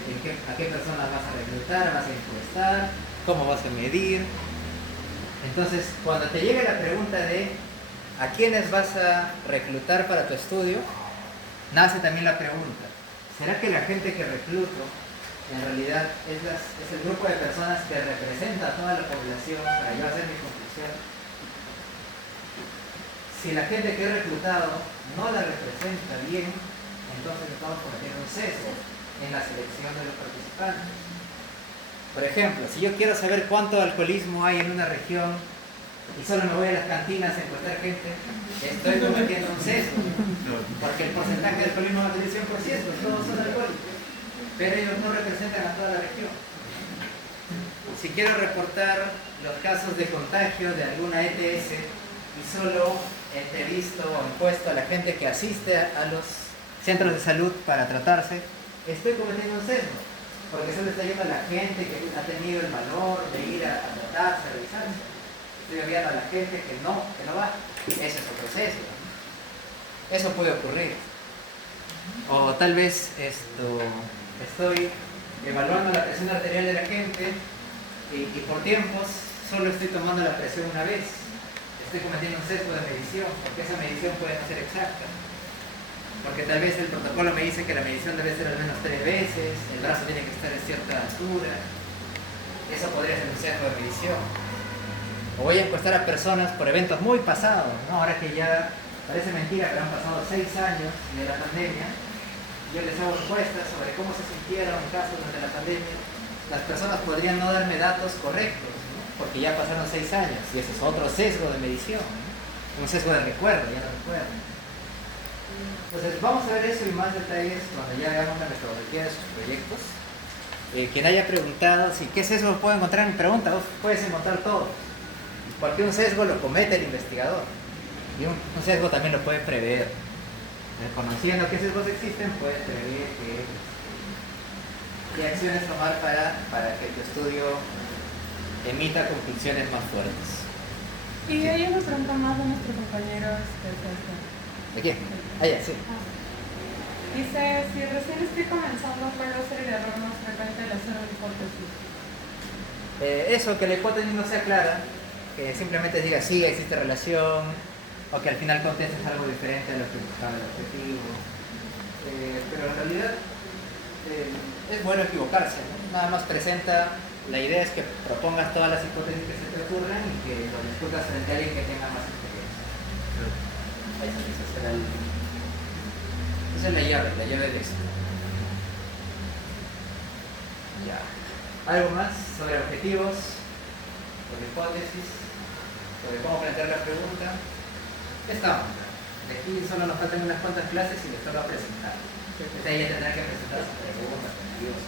a qué personas vas a reclutar, vas a encuestar, cómo vas a medir. Entonces, cuando te llegue la pregunta de a quiénes vas a reclutar para tu estudio, nace también la pregunta, ¿será que la gente que recluto en realidad es el grupo de personas que representa a toda la población para yo hacer mi conclusión? Si la gente que he reclutado no la representa bien, entonces estamos cometiendo un sesgo en la selección de los participantes. Por ejemplo, si yo quiero saber cuánto alcoholismo hay en una región y solo me voy a las cantinas a encontrar gente, estoy cometiendo un sesgo, porque el porcentaje de alcoholismo es del 100%, todos son alcohólicos, pero ellos no representan a toda la región. Si quiero reportar los casos de contagio de alguna ETS y solo entrevisto o encuesto a la gente que asiste a los centros de salud para tratarse, estoy cometiendo un sesgo, porque solo está yendo a la gente que ha tenido el valor de ir a tratarse, a revisarse. Estoy enviando a la gente que no va. Ese es otro sesgo. Eso puede ocurrir. O tal vez estoy evaluando la presión arterial de la gente y por tiempos solo estoy tomando la presión una vez. Estoy cometiendo un sesgo de medición, porque esa medición puede no ser exacta. Porque tal vez el protocolo me dice que la medición debe ser al menos 3 veces, el brazo tiene que estar en cierta altura. Eso podría ser un sesgo de medición. O voy a encuestar a personas por eventos muy pasados, ¿no? Ahora que ya parece mentira, pero han pasado 6 años de la pandemia, yo les hago encuestas sobre cómo se sintieron en caso durante la pandemia. Las personas podrían no darme datos correctos, ¿no? Porque ya pasaron 6 años, y eso es otro sesgo de medición, ¿no? Un sesgo de recuerdo, ya no recuerdo. Entonces vamos a ver eso y más detalles cuando ya veamos la metodología de sus proyectos. Quien haya preguntado si qué sesgo puedo encontrar en mi pregunta, puedes encontrar todo. Porque un sesgo lo comete el investigador y un sesgo también lo puede prever. Conociendo qué sesgos existen, puede prever qué acciones tomar para que tu estudio emita conclusiones más fuertes. Y hay una pregunta más de nuestro compañero ¿De quién? Ya, sí. Dice, si recién estoy comenzando, ¿cuál va a ser el error más frecuente al hacer una hipótesis? Eso, que la hipótesis no sea clara, que simplemente diga sí, existe relación, o que al final contestes algo diferente a lo que buscaba el objetivo. Pero en realidad es bueno equivocarse, ¿no? Nada más presenta, la idea es que propongas todas las hipótesis que se te ocurran y que lo discutas frente a alguien que tenga más experiencia. Esa es la llave del éxito. Ya. ¿Algo más sobre objetivos, sobre hipótesis, sobre cómo plantear la pregunta? Estamos. De aquí solo nos faltan unas cuantas clases y les toca presentar. Entonces ella tendrá que presentar sus preguntas, objetivos,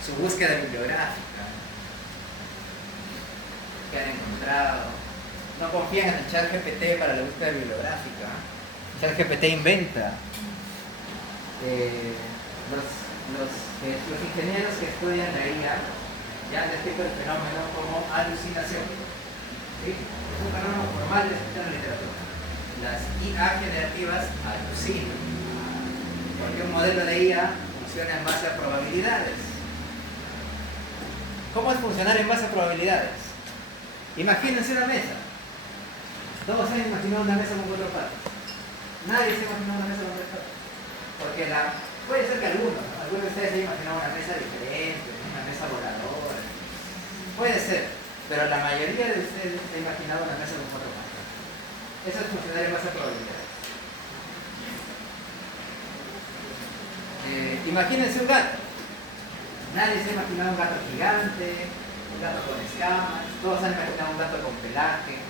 su búsqueda bibliográfica, que han encontrado. No confían en el ChatGPT para la búsqueda bibliográfica. ChatGPT inventa. Los ingenieros que estudian la IA ya han descrito el fenómeno como alucinación. ¿Sí? Es un fenómeno formal descrito en la literatura. Las IA generativas alucinan, porque un modelo de IA funciona en base a probabilidades. ¿Cómo es funcionar en base a probabilidades? Imagínense una mesa. Todos se han imaginado una mesa con 4 patas. Nadie se ha imaginado una mesa con 3 patas. Porque puede ser que algunos de ustedes se hayan imaginado una mesa diferente, una mesa voladora. Puede ser, pero la mayoría de ustedes se ha imaginado una mesa con 4 patas. Eso es funcionar en base a probabilidades. Imagínense un gato. Nadie se ha imaginado un gato gigante, un gato con escamas, todos se han imaginado un gato con pelaje.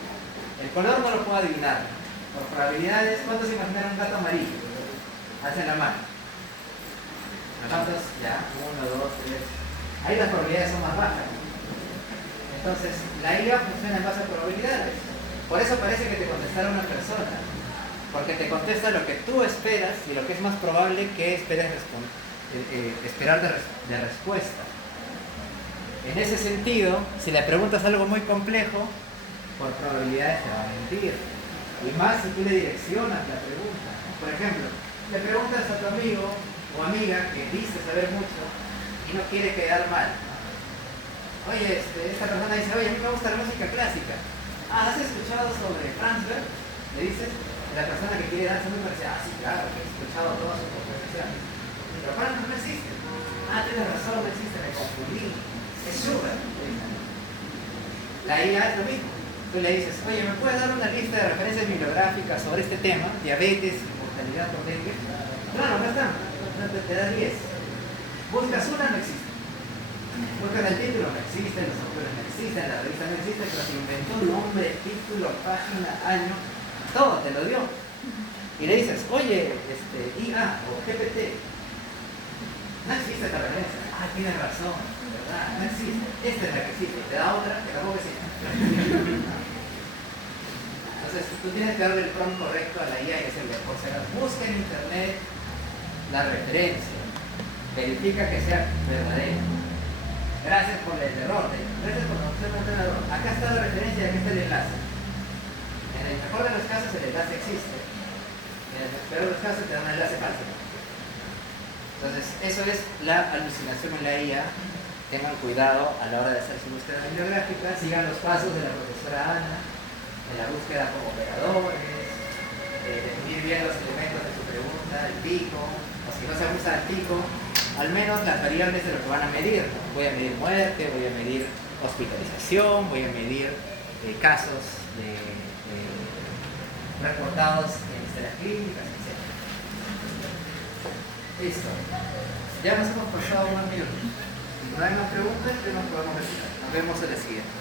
El color no lo puedo adivinar. Por probabilidades, ¿cuántos se imaginaron un gato amarillo? Hacen la mano. ¿Cuántos? Ya, 1, 2, 3. Ahí las probabilidades son más bajas. Entonces, la IA funciona en base a probabilidades. Por eso parece que te contestará una persona. Porque te contesta lo que tú esperas y lo que es más probable que esperar de respuesta. En ese sentido, si le preguntas algo muy complejo, por probabilidades te va a mentir. Y más si tú le direccionas la pregunta. Por ejemplo, le preguntas a tu amigo o amiga que dice saber mucho y no quiere quedar mal. Oye, esta persona dice, oye, a mí me gusta la música clásica. ¿Has escuchado sobre Franz Berg? Le dices, la persona que quiere darse muy dice, sí, claro, que he escuchado todas sus conversaciones. Pero Franz no existe. Tienes razón, no existe, me confundí. Es Schubert. La IA es lo mismo. Tú le dices, oye, ¿me puedes dar una lista de referencias bibliográficas sobre este tema? Diabetes y mortalidad por dengue. Claro, no están. Te da 10. Buscas una, no existe. Buscas el título, no existe, los autores no existen, la revista no existe, pero se inventó nombre, título, página, año, todo te lo dio. Y le dices, oye, IA o GPT, no existe esta referencia. Tienes razón, ¿verdad? No existe. Esta es la que existe. Te da otra que tampoco existe. Entonces, tú tienes que darle el prompt correcto a la IA y decirle, busca en internet la referencia. verifica que sea verdadero. Gracias por el error. Gracias por conocer el error. Acá está la referencia y acá está el enlace. En el mejor de los casos el enlace existe. En el peor de los casos te da un enlace falso. Entonces, eso es la alucinación en la IA. Tengan cuidado a la hora de hacer su búsqueda bibliográfica. Sigan los pasos de la profesora Ana en la búsqueda como operadores, definir bien los elementos de su pregunta, el pico, o si no se abusa del pico, al menos las variables de lo que van a medir. Voy a medir muerte, voy a medir hospitalización, voy a medir casos reportados en historias clínicas, etc. Listo. Ya nos hemos pasado unos minutos. Si no hay más preguntas, ya nos podemos retirar. Nos vemos en la siguiente.